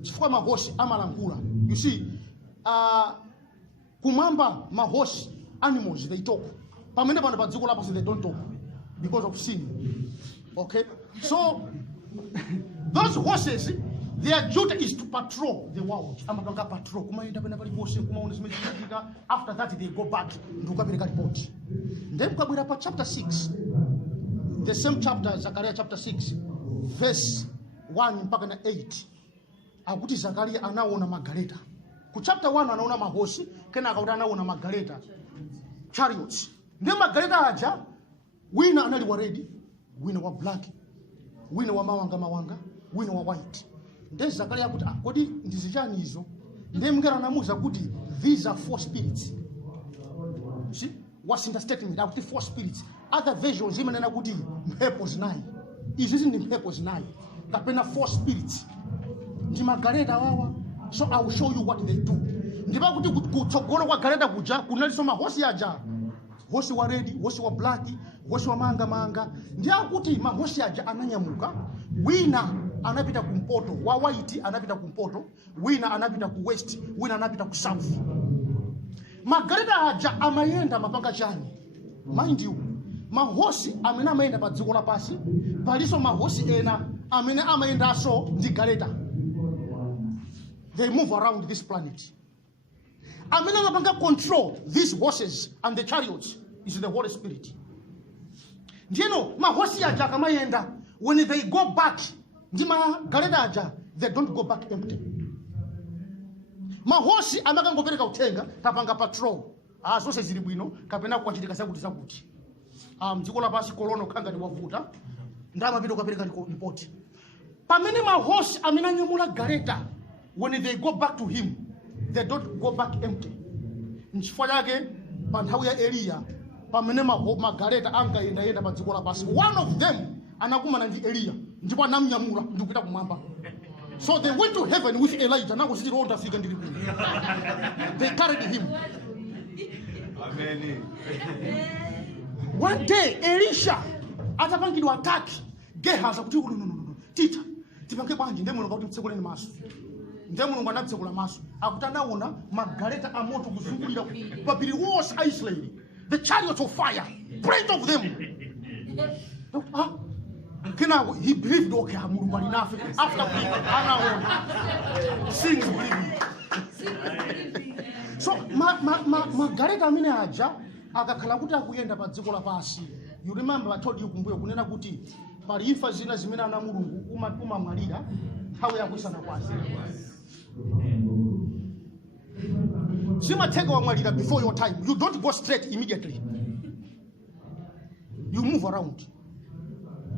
Chifukwa mahosi amalankhula. You see, kumamba mahosi, animals, they talk. Pamene pano pa dziko lapansi, they don't talk because of sin. Okay? So those horses, their duty is to patrol the world. Amapanga patrol. After that, they go back to kapereka report. Then kabwera pa chapter 6. The same chapter, Zechariah chapter 6, verse 1 mpaka na 8. Akuti Zakaria anaona magaleta. Ku chapter 1 anaona mahosi, kena akaona anaona magaleta, chariots. Nde magaleta aja, wina anali wa red, wina wa black, wina wa mawanga, wina wa white. Nde Zakaria akuti kodi ndizijani hizo? Nde mngera anamuza kuti these are 4 spirits. See? What's in the statement? Akuti 4 spirits. Other versions imanena kuti mphepo zinayi. Izi ndi mphepo zinayi. Kapena 4 spirits. Ndi magaleta wawa. So I will show you what they do. Ndiba kuti kutsogolo kwa galeta kuja kunaliso mahosi aja. Hosi wa red, hosi wa black, hosi wa manga. Ndi akuti mahosi aja ananyamuka. Wina anapita kumpoto, wa white anapita kumpoto, wina anapita ku west, wina anapita ku south. Magaleta aja amayenda mapanga chani. Mind you, mahosi amene amayenda pa dziko lapansi, paliso mahosi ena amene amayendanso ndi galeta. They move around this planet. amene amapanga control these horses and the chariots is the Holy Spirit. Ndiyeno mahosi aja akamayenda, when they go back, ndi magaleta aja, they don't go back empty. Mahosi amakangopereka uthenga tapanga patrol. Zonse zili bwino kapena kuchitika zakuti. Mdziko lapansi kolono khanga ndi wavuta. Ndama pito kapereka report. Pamene mahosi amene anyamula galeta, when they go back to him, they don't go back empty. Nchifukwa chake pa nthawi ya Eliya, pamene magaleta ankayenda pa dziko lapansi, one of them anakumana ndi Eliya ndipo anamnyamula ndi kupita kumwamba. So they went to heaven with Elijah. Now they carried him. Amen. One day Elisha atapangidwa attack Gehazi kuti no. Tita tipange bwanji ndemwe ngati mtsekuleni maso. Ndemwe ngati mtsekula maso. Akutanaona magaleta amoto kuzungulira papiri wose Israel. The chariots of fire. Prince of them. He believed okay, Mulungu alinafe after sings believing. So magaleta amene aja akakhala kuti akuyenda pa dziko lapansi. You remember I told you kumbuyo kunena kuti pali imfa zina zimene ana Mulungu umamwalira nthawi yakusana kwake. Zimateka wamwalira before your time. You don't go straight immediately. You move around.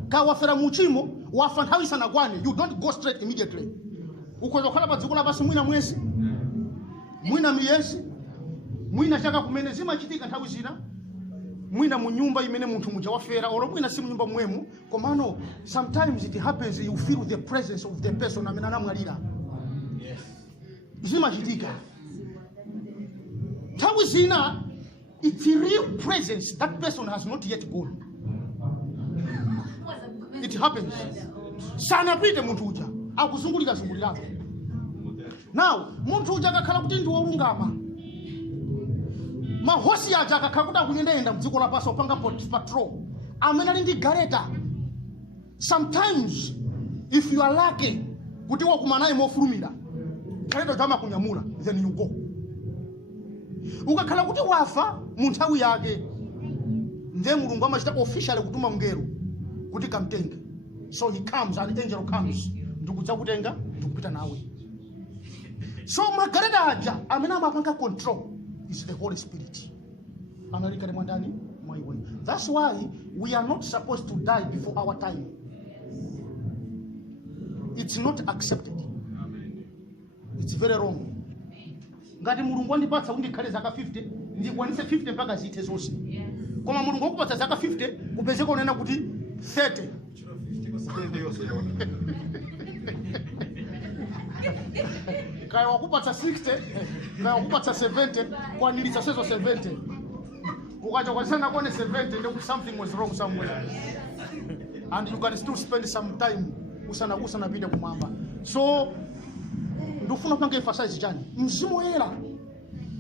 Kawafera muchimo wafa nthawi sana kwane, you don't go straight immediately. Ukoza khala pa dziko lapansi mwina mwezi, mwina miyezi, mwina chaka kumene zimachitika nthawi zina, mwina mu nyumba imene munthu muja wafera, or mwina si mu nyumba mwemu, komano sometimes it happens you feel the presence of the person amene anamwalira. Yes. Zimachitika. Nthawi zina it's a real presence, that person has not yet gone. It happens. Sana pite muntu uja akuzungulira zungulira. Now muntu uja akakhala kuti ndi wolungama. Mahosi aja akakhala kuti akuyenda mdziko lapansi opanga patrol. Amene ali ndi galeta. Sometimes if you are lucky kuti wakumana naye mofulumira, galeta jama kunyamula, then you go. Ukakhala kuti wafa mu nthawi yake, ndiye Mulungu amachita officially kutuma mngelo kuti kamtenge. So he comes, an angel comes. Ndikudza kutenga, ndikupita nawe. So magaleta aja amene amapanga control is the Holy Spirit. Analika mwandani mwaiwe. That's why we are not supposed to die before our time. It's not accepted. It's very wrong. Ngati Mulungu andipatsa kuti ndikhale zaka 50, ndikwanise 50 mpaka zithe zonse. Koma Mulungu akupatsa zaka 50, kupezeka unena kuti 30. Kaya wakupatsa 60, kaya wakupatsa 70, kwanilisa sezo 70. Ukaja kwa sana kone 70, then something was wrong somewhere. And you can still spend some time usana pita kumamba. So ndofuna panga emphasize chani. Mzimu era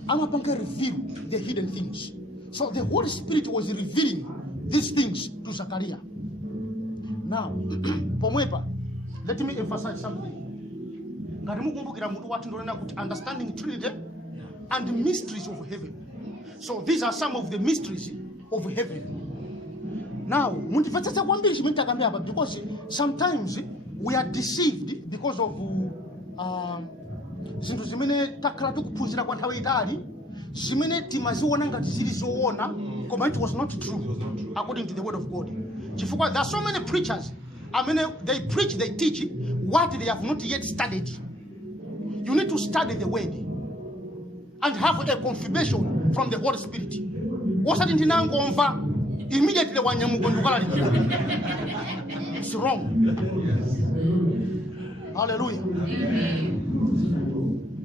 amapanga reveal the hidden things. So the Holy Spirit was revealing these things to Zachariah. Now, pomwepa, let me emphasize something. Ngati mukumbukira mutu watu ndonena kuti understanding Trinity and the mysteries of heaven. So these are some of the mysteries of heaven. Now, mundipatsa kwambiri chimene takambe apa, because sometimes we are deceived because of zinthu zimene takhala tikuphunzira kwa nthawi itali, zimene timaziona ngati zili zoona, koma it was not true according to the word of God. Chifukwa there are so many preachers, they preach, they teach what they have not yet studied. You need to study the word and have a confirmation from the Holy Spirit. Wasati ndinangomva immediately wanyamuko ndukala likiro. It's wrong. Hallelujah.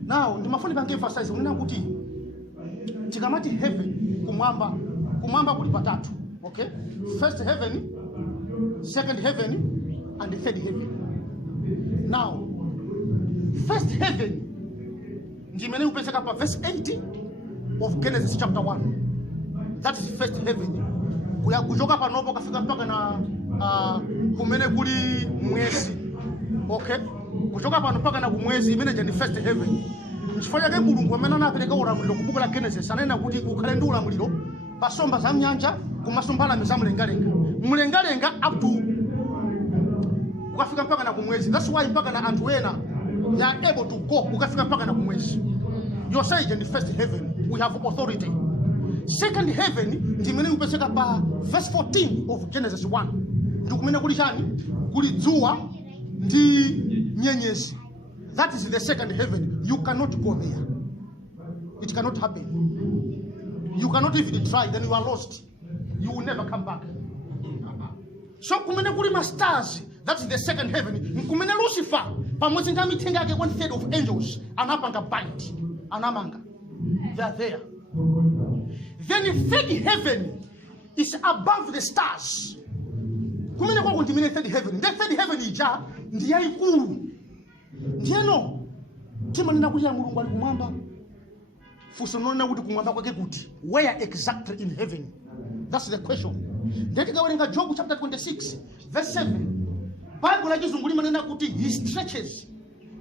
Now, ndimafuni pange emphasize unena kuti tikamati heaven kumwamba kuli patatu. Okay? First heaven, second heaven, and the third heaven. Now, first heaven, ndimene upezeka pa verse 80 of Genesis chapter 1. That is first heaven. Kuchoka panopo kafika mpaka na kumene kuli mwezi. Okay? Kuchoka pano mpaka na kumwezi imene je ni first heaven. Nchifanya ke Mulungu amene anapereka ulamuliro ku buku la Genesis anena kuti ukhale ndi ulamuliro pa somba za mnyanja kumasombala za mlengalenga. Mlengalenga up to ukafika mpaka na kumwezi. That's why mpaka na anthu ena they are able to go ukafika mpaka na kumwezi. Your sage in the first heaven we have authority. Second heaven ndimene upeseka pa verse 14 of Genesis 1. Ndikumene kuli chani? Kuli dzuwa ndi nyenyezi. That is the second heaven. You cannot go there. It cannot happen. You cannot even try, then you are lost. You will never come back. So kumene kuli ma stars, that is the second heaven. Kumene Lucifer, pamodzi ndi mithenga yake 1/3 of angels, anapanga bind, anamanga. They are there. Then the third heaven is above the stars. Kumene kwa ndimene third heaven. The third heaven ija ndi yayikulu. Ndiyeno timanena kuti ya Mulungu ali kumwamba. Fuso nona kuti kumwamba kwake kuti. Where exactly in heaven? That's the question. Ndeti kawerenga Job chapter 26 verse 7. Bible yachizunguli manena kuti he stretches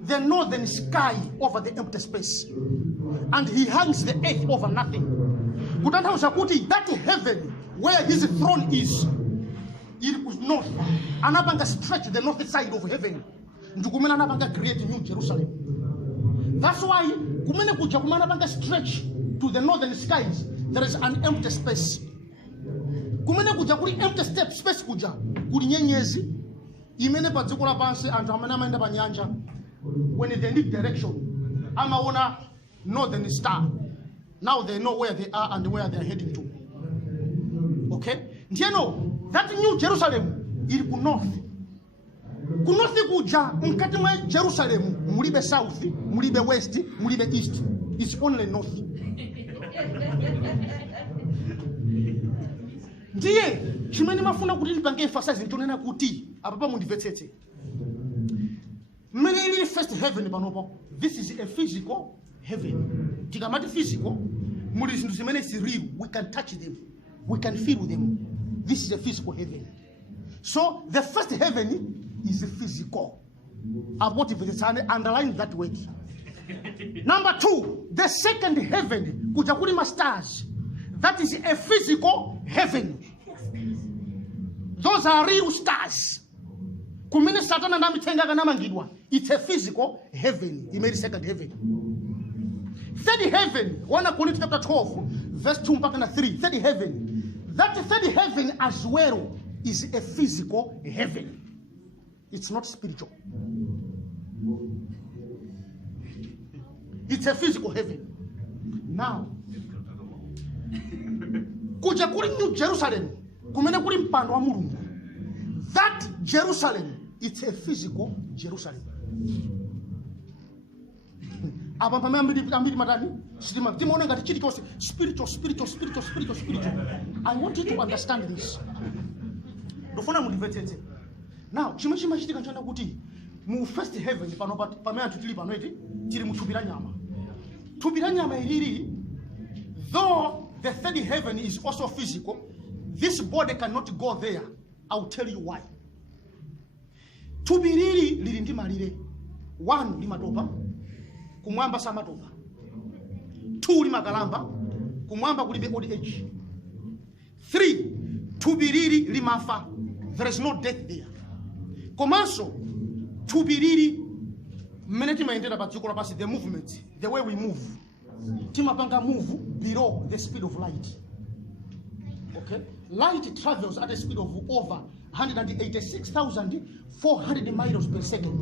the northern sky over the empty space and he hangs the earth over nothing. Kutanthauza kuti that heaven where his throne is north, anapanga stretch the north side of heaven. Ndikumena anapanga create new Jerusalem. That's why kumene kuja kumana anapanga stretch to the northern skies, there is an empty space. Kumene kuja kuli empty space kuja kuli nyenyezi imene pa dziko lapansi anthu amene amayenda pa nyanja when they need direction amaona northern star. Now they know where they are and where they are heading to. Okay? Ndiyeno that new Jerusalem ili ku north. Ku north kuja mkati mwa Jerusalem mulibe south, mulibe west, mulibe east. It's only north. Ndiye chimene mafuna kuti lipange emphasize ntonena kuti apapa mundivetsetse. Mmene ili first heaven panopo. This is a physical heaven. Tikamati physical, muli zinthu zimene si real, we can touch them, we can feel them. This is a physical heaven. So the first heaven is physical. I want to underline that word. Number 2, the second heaven, kuja kuli ma stars. That is a physical heaven. Those are real stars. Kumene Satana na mithenga kana mangidwa. It's a physical heaven. He made second heaven. Third heaven, 1 Corinthians chapter 12, verse 2 mpaka 3. Third heaven. That third heaven as well is a physical heaven. It's not spiritual. It's a physical heaven. Now, kuja kuli New Jerusalem, kumene kuli mpando wa Mulungu. That Jerusalem, it's a physical Jerusalem. Apa pamene ambiri matani? Sitima timaona ngati chiti chose spiritual. I want you to understand this. Ndofuna mundivetsetse. Now, chimwe chimachitika nchona kuti mu first heaven pano pamene anthu tili pano iti tili mu thupi la nyama. Thupi la nyama ilili, though the third heaven is also physical, this body cannot go there. I'll tell you why. Thupi lili ndi malire. 1 limatopa, kumwamba samatopa. 2 limakalamba, kumwamba kulibe old age. 3, thupi limafa. There is no death there. Komanso, thupi mmene timayendera pa dziko lapansi, the movement, the way we move. Timapanga move below the speed of light. Okay? Light travels at a speed of over 186,400 miles per second.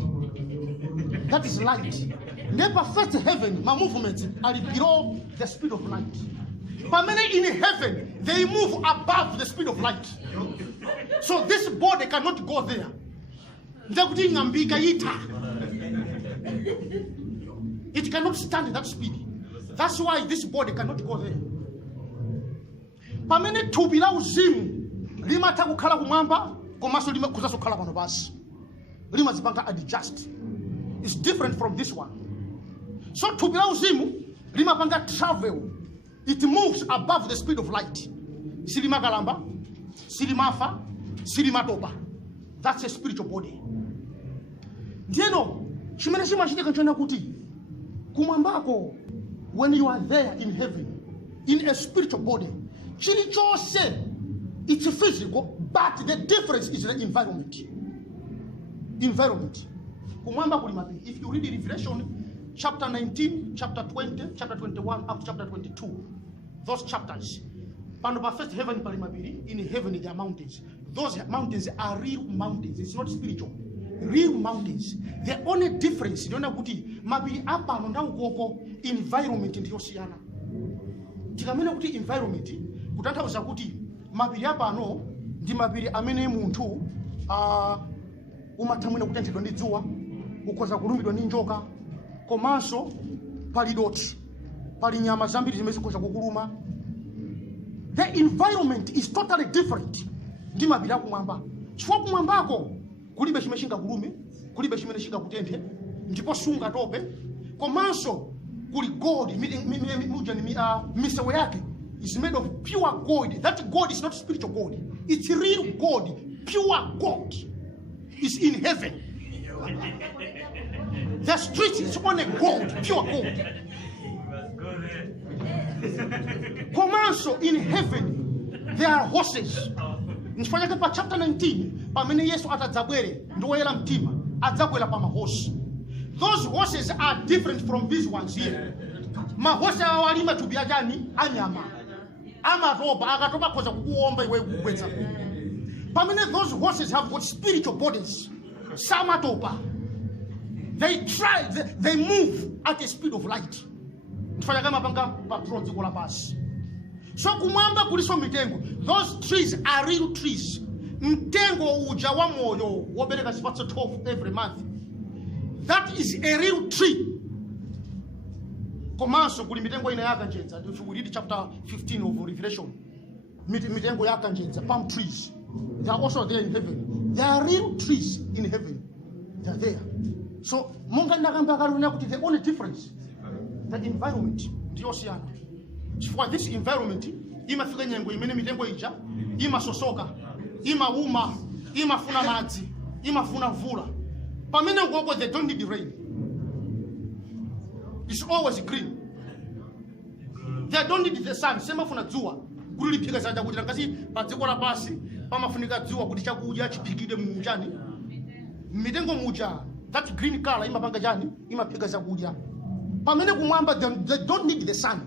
That is light. Never first heaven, my movements are below the speed of light. But many in heaven, they move above the speed of light. So this body cannot go there. It cannot stand that speed. That's why this body cannot go there. Pamene thupi la uzimu limatha kukhala kumwamba komanso limakhuza kukhala pano basi. Limazipanga adjust. It's different from this one. So thupi la uzimu limapanga travel. It moves above the speed of light. Silimakalamba, silimafa, silimatopa. That's a spiritual body. Ndiyeno chimene chimachitika nchona kuti Kumwambako, when you are there in heaven, in a spiritual body, chilichose, it's physical, but the difference is the environment. Environment. Kumwamba kulimapi. If you read the Revelation, chapter 19, chapter 20, chapter 21, up to chapter 22, those chapters, first heaven palimabili, in heaven there are mountains. Those mountains are real mountains. It's not spiritual. Real mountains. The only difference, you know, kuti mabili apa nonda ukoko environment ndiyo siyana. Tikamena kuti environment, kutanthauza kuti mabili apa no ndi mabili amene munthu umathamwina kutenthedwa ndi dzuwa, ukhoza kulumbidwa ndi njoka, komanso pali doti, pali nyama zambiri zimene zikhoza kukuluma. The environment is totally different ndi mabili akumwamba. Chifukwa kumwambako kulibe chimene chingakulume, kulibe chimene chingakutenthe, ndipo sungatope, komanso kuli gold, misewu yake is made of pure gold. That gold is not spiritual gold. It's real gold, pure gold. It's in heaven. The street is only gold, pure gold. Komanso in heaven, there are horses. Nifanyake pa chapter 19, pamene Yesu atadzabwere, ndoyera mtima, adzabwera pa mahosi. Those horses are different from these ones here. Mahosi awalima tubia jani, anyama. Amatopa, akatopa koza kukuomba iwe kugwetsa. Pamene those horses have got spiritual bodies. Samatopa. They try, they move at the speed of light. Nifanyake mapanga patrol zikola pasi. So kumwamba kuliso mitengo. Those trees are real trees. Mtengo uja wa moyo wobereka zipatso 12 every month. That is a real tree. Komanso kuli mitengo ina yaka njenza. If we read chapter 15 of Revelation, mitengo yaka njenza, palm trees. They are also there in heaven. There are real trees in heaven. They are there. So munga ndakamba kaluna kuti the only difference, the environment ndiyo siyana. For this environment, imafika nyengo imene mitengo ija, imasosoka, imauma, imafuna madzi, imafuna mvula. Pamene ngoko they don't need the rain. It's always green. They don't need the sun. Semafuna dzuwa. Kuli liphika zaja kuti ngati pa dziko lapasi pamafunika dzuwa kuti chakudya chiphikide munjani. Mitengo muja, that green color imapanga jani, imaphika zakudya. Pamene kumwamba they don't need the sun.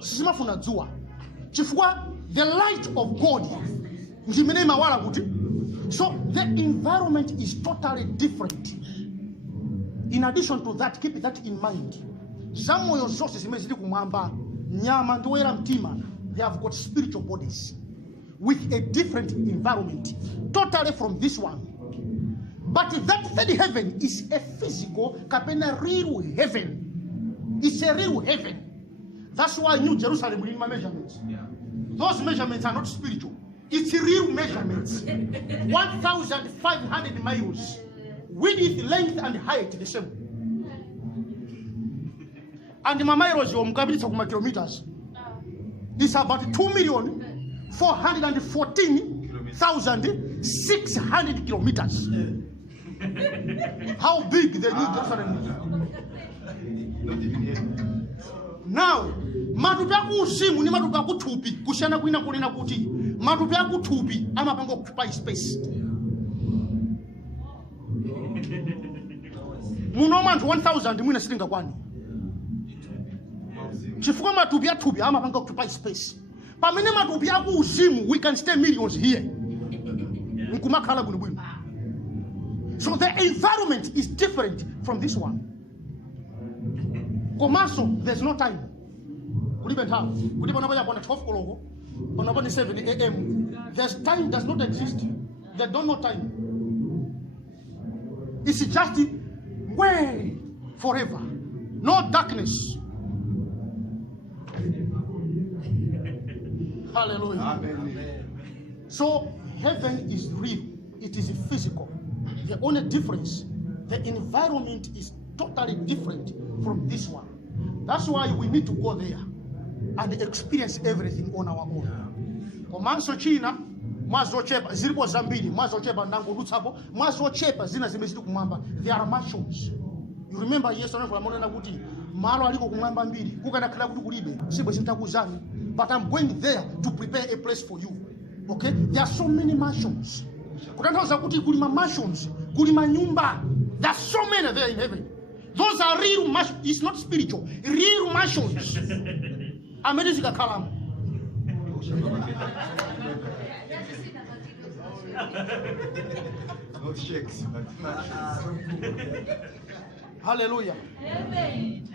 Simafuna dzuwa. Chifukwa the light of God ndimene imawala kuti. So the environment is totally different. In addition to that, keep that in mind. Zamoyo zonse zimene zili kumwamba, nyama ndoyera mtima, they have got spiritual bodies with a different environment, totally from this one. But that third heaven is a physical, kapena real heaven. It's a real heaven. That's why New Jerusalem will need my measurements. Yeah. Those measurements are not spiritual. It's real measurements. 1,500 miles. Width, length, and height the same. And my miles are kilometers. It's about 2,414,600 kilometers. How big the New Jerusalem is. Now, matupi akuzimu ni matupi akuthupi kusiyana kwina kunena kuti matupi akuthupi amapanga occupy space. Muno manthu 1,000 mwina sitingakwani. Chifukwa matupi athupi amapanga occupy space. Pamene matupi akuzimu we can stay millions here. Nkumakhala bwinobwino. So the environment is different from this one. Komanso, there's no time. Kulibe nthawi. Kuti panopa yakwana 12 koloko, panopa ni 7 a.m. There's time does not exist. They don't know time. It's just way forever. No darkness. Hallelujah. Amen. So heaven is real. It is physical. The only difference, the environment is totally different from this one. That's why we need to go there and experience everything on our own. Komanso China, mwazochepa zilipo zambiri, mwazochepa nango lutsapo, mwazochepa zina zimezidi kumwamba. There are mansions. You remember yesterday amanena kuti malo aliko kumwamba mbiri kukanakhala kuti kulibe sibwe sintakuzani, but I'm going there to prepare a place for you. Okay, there are so many mansions. Kutanthauza kuti kuli ma mansions, kuli manyumba. There are so many there in heaven. Those are real mansions. It's not spiritual. Real mansions. Amene zikakhala. Not shakes, but mansions. Hallelujah. Amen.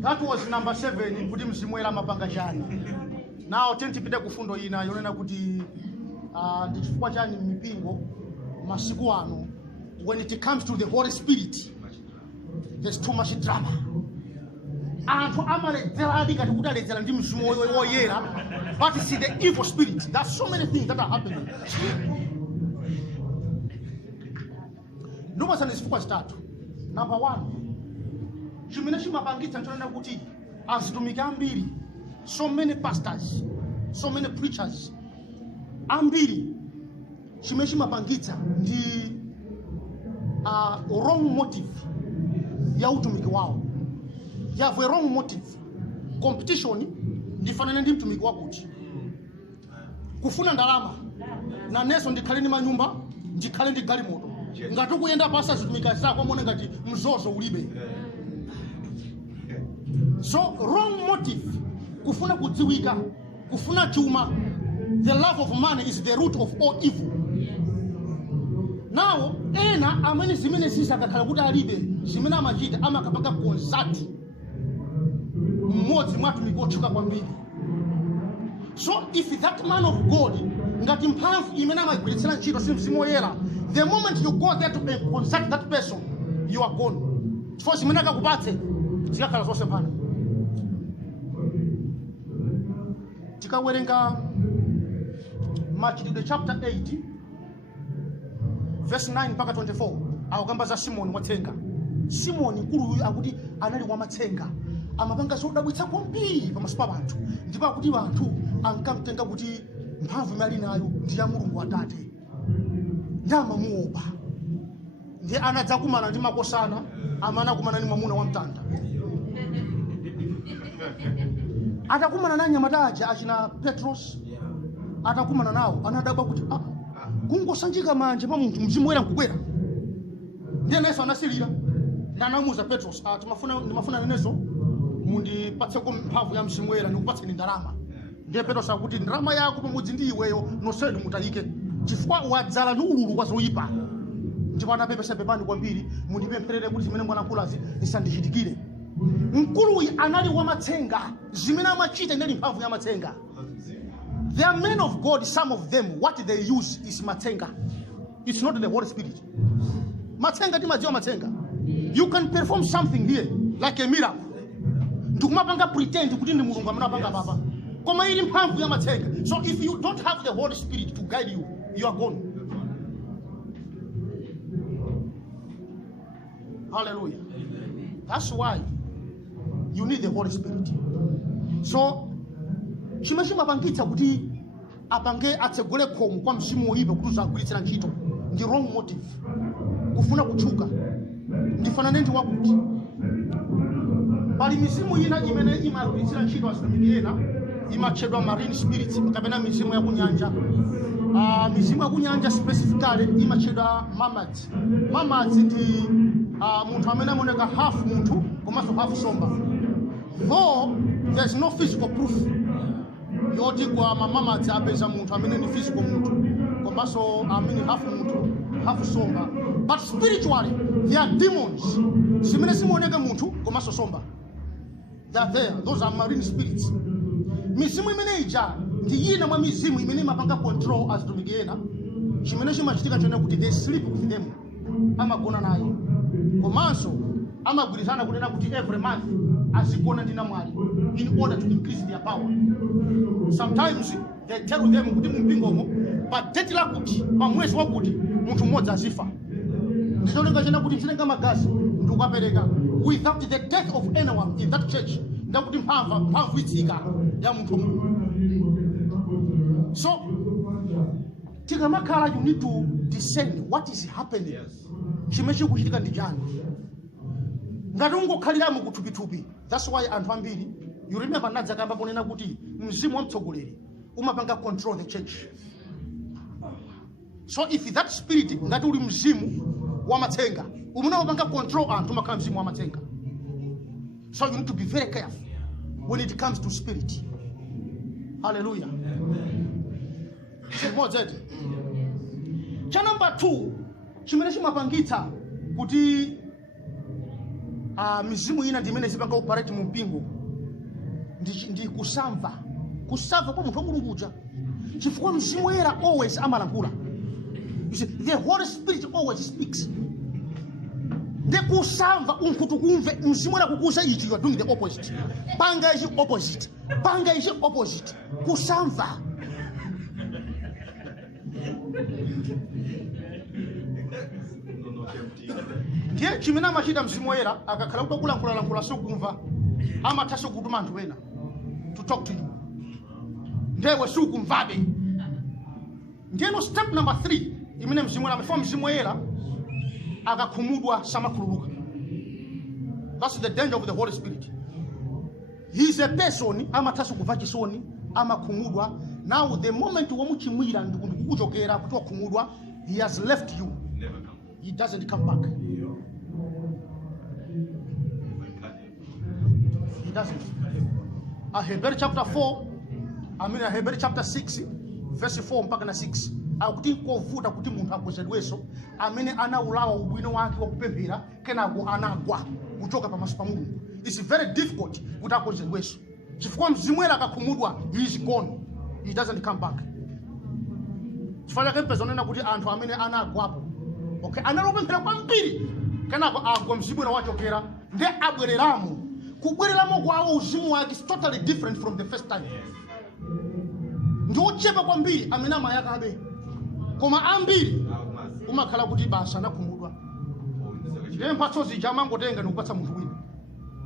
That was number 7 kuti mzimwera mapanga chani. Now tentipite kufundo ina yonena kuti ndi chifukwa chani mipingo masiku ano when it comes to the Holy Spirit there's too much drama. Anthu amaledzera adikati kuti aledzera ndi mzimu woyera, but it's the evil spirit. There's so many things that are happening. Noma sana chifukwa chitatu. Number 1, chimene chimapangitsa nchonena kuti azitumiki ambiri, so many pastors, so many preachers ambiri, chimene chimapangitsa ndi wrong motive ya utumiki wao. You have a wrong motive. Competition ndifanana ndi mtumiki wakuti kufuna ndalama na neso ndikhale ndi manyumba, ndikhale ndi galimoto. Ngati kuyenda pasa zitumika zako amone ngati mzozo ulibe. So wrong motive, kufuna kudziwika, kufuna chuma. The love of money is the root of all evil. Now ena amene zimene zisakakhala kuti alibe zimene amachita amakapanga concert mmodzi mwatumiki otchuka kwambiri. So if that man of God ngati mphamvu imene amagwiritsira ntchito si mzimu woyera, the moment you go there to consult that person, you are gone. Chifukwa zimene akakupatse zikakhala zonse pana. Tikawerenga Machitidwe chapter 8 verse 9 mpaka 24 akukamba za Simoni watsenga. Simoni mkulu uyu akuti anali wamatsenga, amapanga zodabwitsa kwambiri pamaso pa anthu, ndipo akuti anthu ankamtenga kuti mphamvu imali nayo ndi ya Mulungu Atate, ndi amamuopa. Ndiye anadzakumana ndi makosana, amana kumana ndi mwamuna wa mtanda. Atakumana na anyamata aja achina Petros, atakumana nawo anadabwa kuti kungosanjika manje pa munthu mzimu woyera nkubwera. Ndiye nayenso anasilira ndanamuza Petros, ndimafuna neneso mundipatseko mphamvu ya mzimu woyera ndikupatseni ndalama. Ndiye Petros akuti ndalama yako pamodzi ndi iweyo nonsenu mutayike, chifukwa wadzala ndi ululu kwa zoyipa. Ndipo anapepesa pepani kwambiri, mundipempherere kuti zimene mwanakulazi zisandichitikire. Mkulu uyu anali wamatsenga, zimene amachita ndeli mphamvu ya matsenga. They are men of God, some of them, what they use is matsenga. It's not the Holy Spirit. Matsenga ti madziwa matsenga. You can perform something here, like a miracle. Ndikumapanga pretend kuti ndi Mulungu amunapanga papa. Koma ili mphamvu ya matsenga. So if you don't have the Holy Spirit to guide you, you are gone. Hallelujah. That's why you need the Holy Spirit. So chimene chimapangitsa kuti apange atsegule khomo kwa mzimu woyipa kuti uzagwiritsira ntchito ndi wrong motive, kufuna kutchuka, ndifanane ndi wakuti. Pali mizimu ina imene imagwiritsira ntchito azitumiki ena, imatchedwa marine spirits kapena mizimu yakunyanja. Mizimu yakunyanja specifically imatchedwa mamads. Mamads ndi munthu amene amoneka half munthu komanso half somba. Though there's no physical proof yoti kwa mamads apeza munthu amene ni physical munthu komanso amene half munthu half somba, but spiritually they are demons zimene zimoneka munthu komanso somba. They are there. Those are marine spirits. Mizimu imene ija ndi ina mwa mizimu imene imapanga control azitumiki ena. Chimene chimachitika chone kuti they sleep with them, amagona nayo komanso amagwirizana kunena kuti every month azigona ndi namwali in order to increase their power. Sometimes they tell them kuti mumpingomo padeti lakuti pamwezi wakuti munthu mmodzi azifa. Ndicholinga chena kuti msilenga magazi ndikukapereka without the death of anyone in that church, ndakuti mphamvu itsika ya munthu. So tikamakhala you need to discern what is happening. Chimene kuchitika ndi chani. Ngati ungokhaliramo kuthupithupi. That's why anthu ambiri, you remember nadzakamba ponena kuti mzimu wamtsogoleri umapanga control the church. So if that spirit ngati uli mzimu wamatsenga, umene umapanga control anthu umakhala mzimu wamatsenga. So you need to be very careful when it comes to spirit. Hallelujah. Cha number 2, chimene chimapangitsa kuti mizimu ina ndimene zipanga operate mu mpingo ndi kusamva kwa munthu wamulunguja. Chifukwa mzimu era always amalankhula. You see, the Holy Spirit always speaks. Nde kusamva unkutu kumve mzimu era kukuza ichi, you are doing the opposite. Panga ichi opposite. Panga ichi opposite. Kusamva. Ndiye chimene amachita mzimu era akakhala kulankhula sukumva, amathaso kutuma anthu ena to talk to you. Ndewe sukumvabe. Ndiyeno step number 3 imene mzimu era before mzimu era akakhumudwa samakhululuka. That's the danger of the Holy Spirit. He is a person amathaso kuva chisoni, amakhumudwa. Now the moment wamuchimwira ndikukuchokera kuti wakhumudwa, he has left you. Never come. He doesn't come back. He doesn't. Hebrews chapter 4, Hebrews chapter 6, verse 4 mpaka na 6. Akuti kovuta kuti munthu akwezedweso amene anaulawa ubwino wake wakupemphera kenako anagwa kuchoka pamaso pa Mulungu. It's very difficult kuti akwezedweso. Chifukwa mzimu era akakhumudwa, he is gone. He doesn't come back. Chifukwa chake mpeza unena kuti anthu amene anagwapo, okay, analopemphera kwambiri kenako agwa mzimu era wachokera nde abwereramo. Kubwereramo kwawo uzimu wake is totally different from the first time. Ndochepa kwambiri amene amayakabe. Koma ambiri umakhala kuti basa anakhumudwa. Ndiye mphatso zija amangotenga ndikupatsa munthu wina.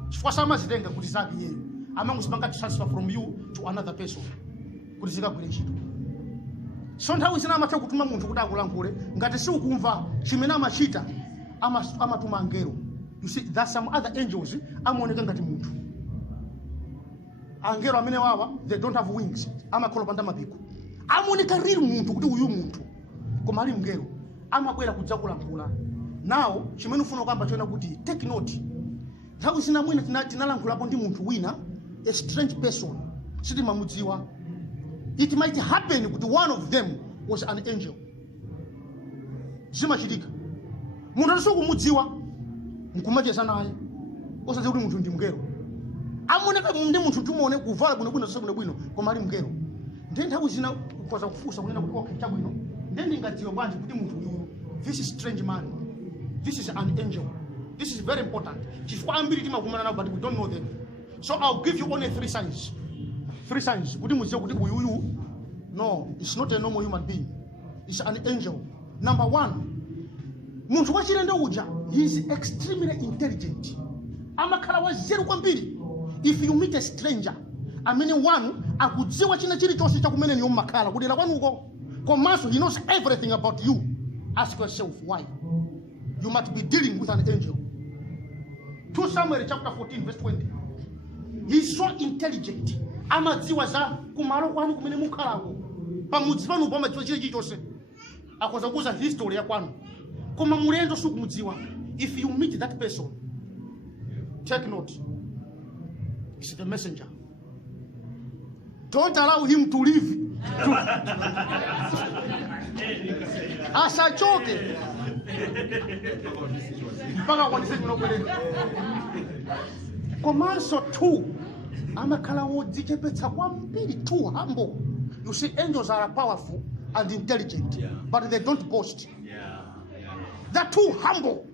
Chifukwa samazitenga kuti zake yeye. Amangosipanga transfer from you to another person. Kuti zikagwire ntchito. So nthawi zina amatha kutuma munthu kuti akulankhule ngati si ukumva chimene amachita amatuma angelo. You see, there's some other angels amaoneka ngati munthu. Angelo amene wawa, they don't have wings. Amakhola panda mapiko. Amaoneka real munthu kuti uyu munthu. Koma ali mngelo. Amabwera kudza kulankhula. Now, chimene ufuna kwamba chona kuti take note. Nthawi zina mwina tinalankhulapo ndi munthu wina, a strange person. Sitimamudziwa. It might happen kuti one of them was an angel. Zimachitika. Munthu asokumudziwa nkumacheza naye. Osaze kuti munthu ndi mngelo. Amoneka ndi munthu tumuone kuvala bwino sasabwino koma ali mngelo. Ndiye nthawi zina ukhoza kufusa kunena kuti okay chabwino. Ndiye ndingadziwa bwanji kuti munthu uyu, this is strange man. This is an angel. This is very important. Chifukwa ambiri timakumana nawo but we don't know them. So I'll give you only 3 signs. 3 signs. Kuti mudziwe kuti uyu, no, it's not a normal human being. It's an angel. Number 1, munthu wachilendo uja, he is extremely intelligent. Amakhala wazeru kwambiri. If you meet a stranger, amene wanu akudziwa china chilichonse chakumene ni umakhala kudera kwanuko, komanso he knows everything about you. Ask yourself why. You must be dealing with an angel. 2 Samuel chapter 14 verse 20. He is so intelligent. Amadziwa za kumalo kwanu kumene mukhalako. Pamudzi panu pamadziwa chilichonse. Akhoza kuuza history ya kwanu. Koma mulendo sukumudziwa. If you meet that person, take note. It's the messenger. Don't allow him to live. Asachoke. Mpaka kwa nisemi mnokweleza. Komanso 2. Amakhala wodzichepetsa kwambiri, too humble. You see, angels are powerful and intelligent, but they don't boast. They're too humble.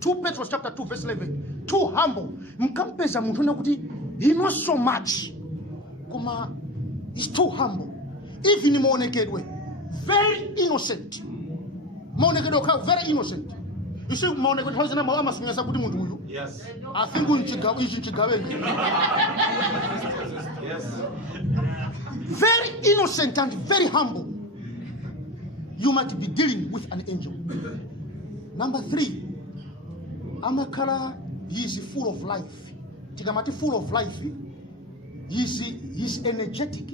2 Petrus chapter 2 verse 11. Too humble. Mkampeza munthu na kuti he knows so much. Koma he's too humble. Even maonekedwe very innocent. Maonekedwe ka very innocent. You see maonekedwe hawo zina mama sunyasa kuti munthu uyu. Yes. I think unchigawe. Yes. Very innocent and very humble. you might be dealing with an angel. Number 3, amakhala, he is full of life. Tikamati full of life, he is energetic,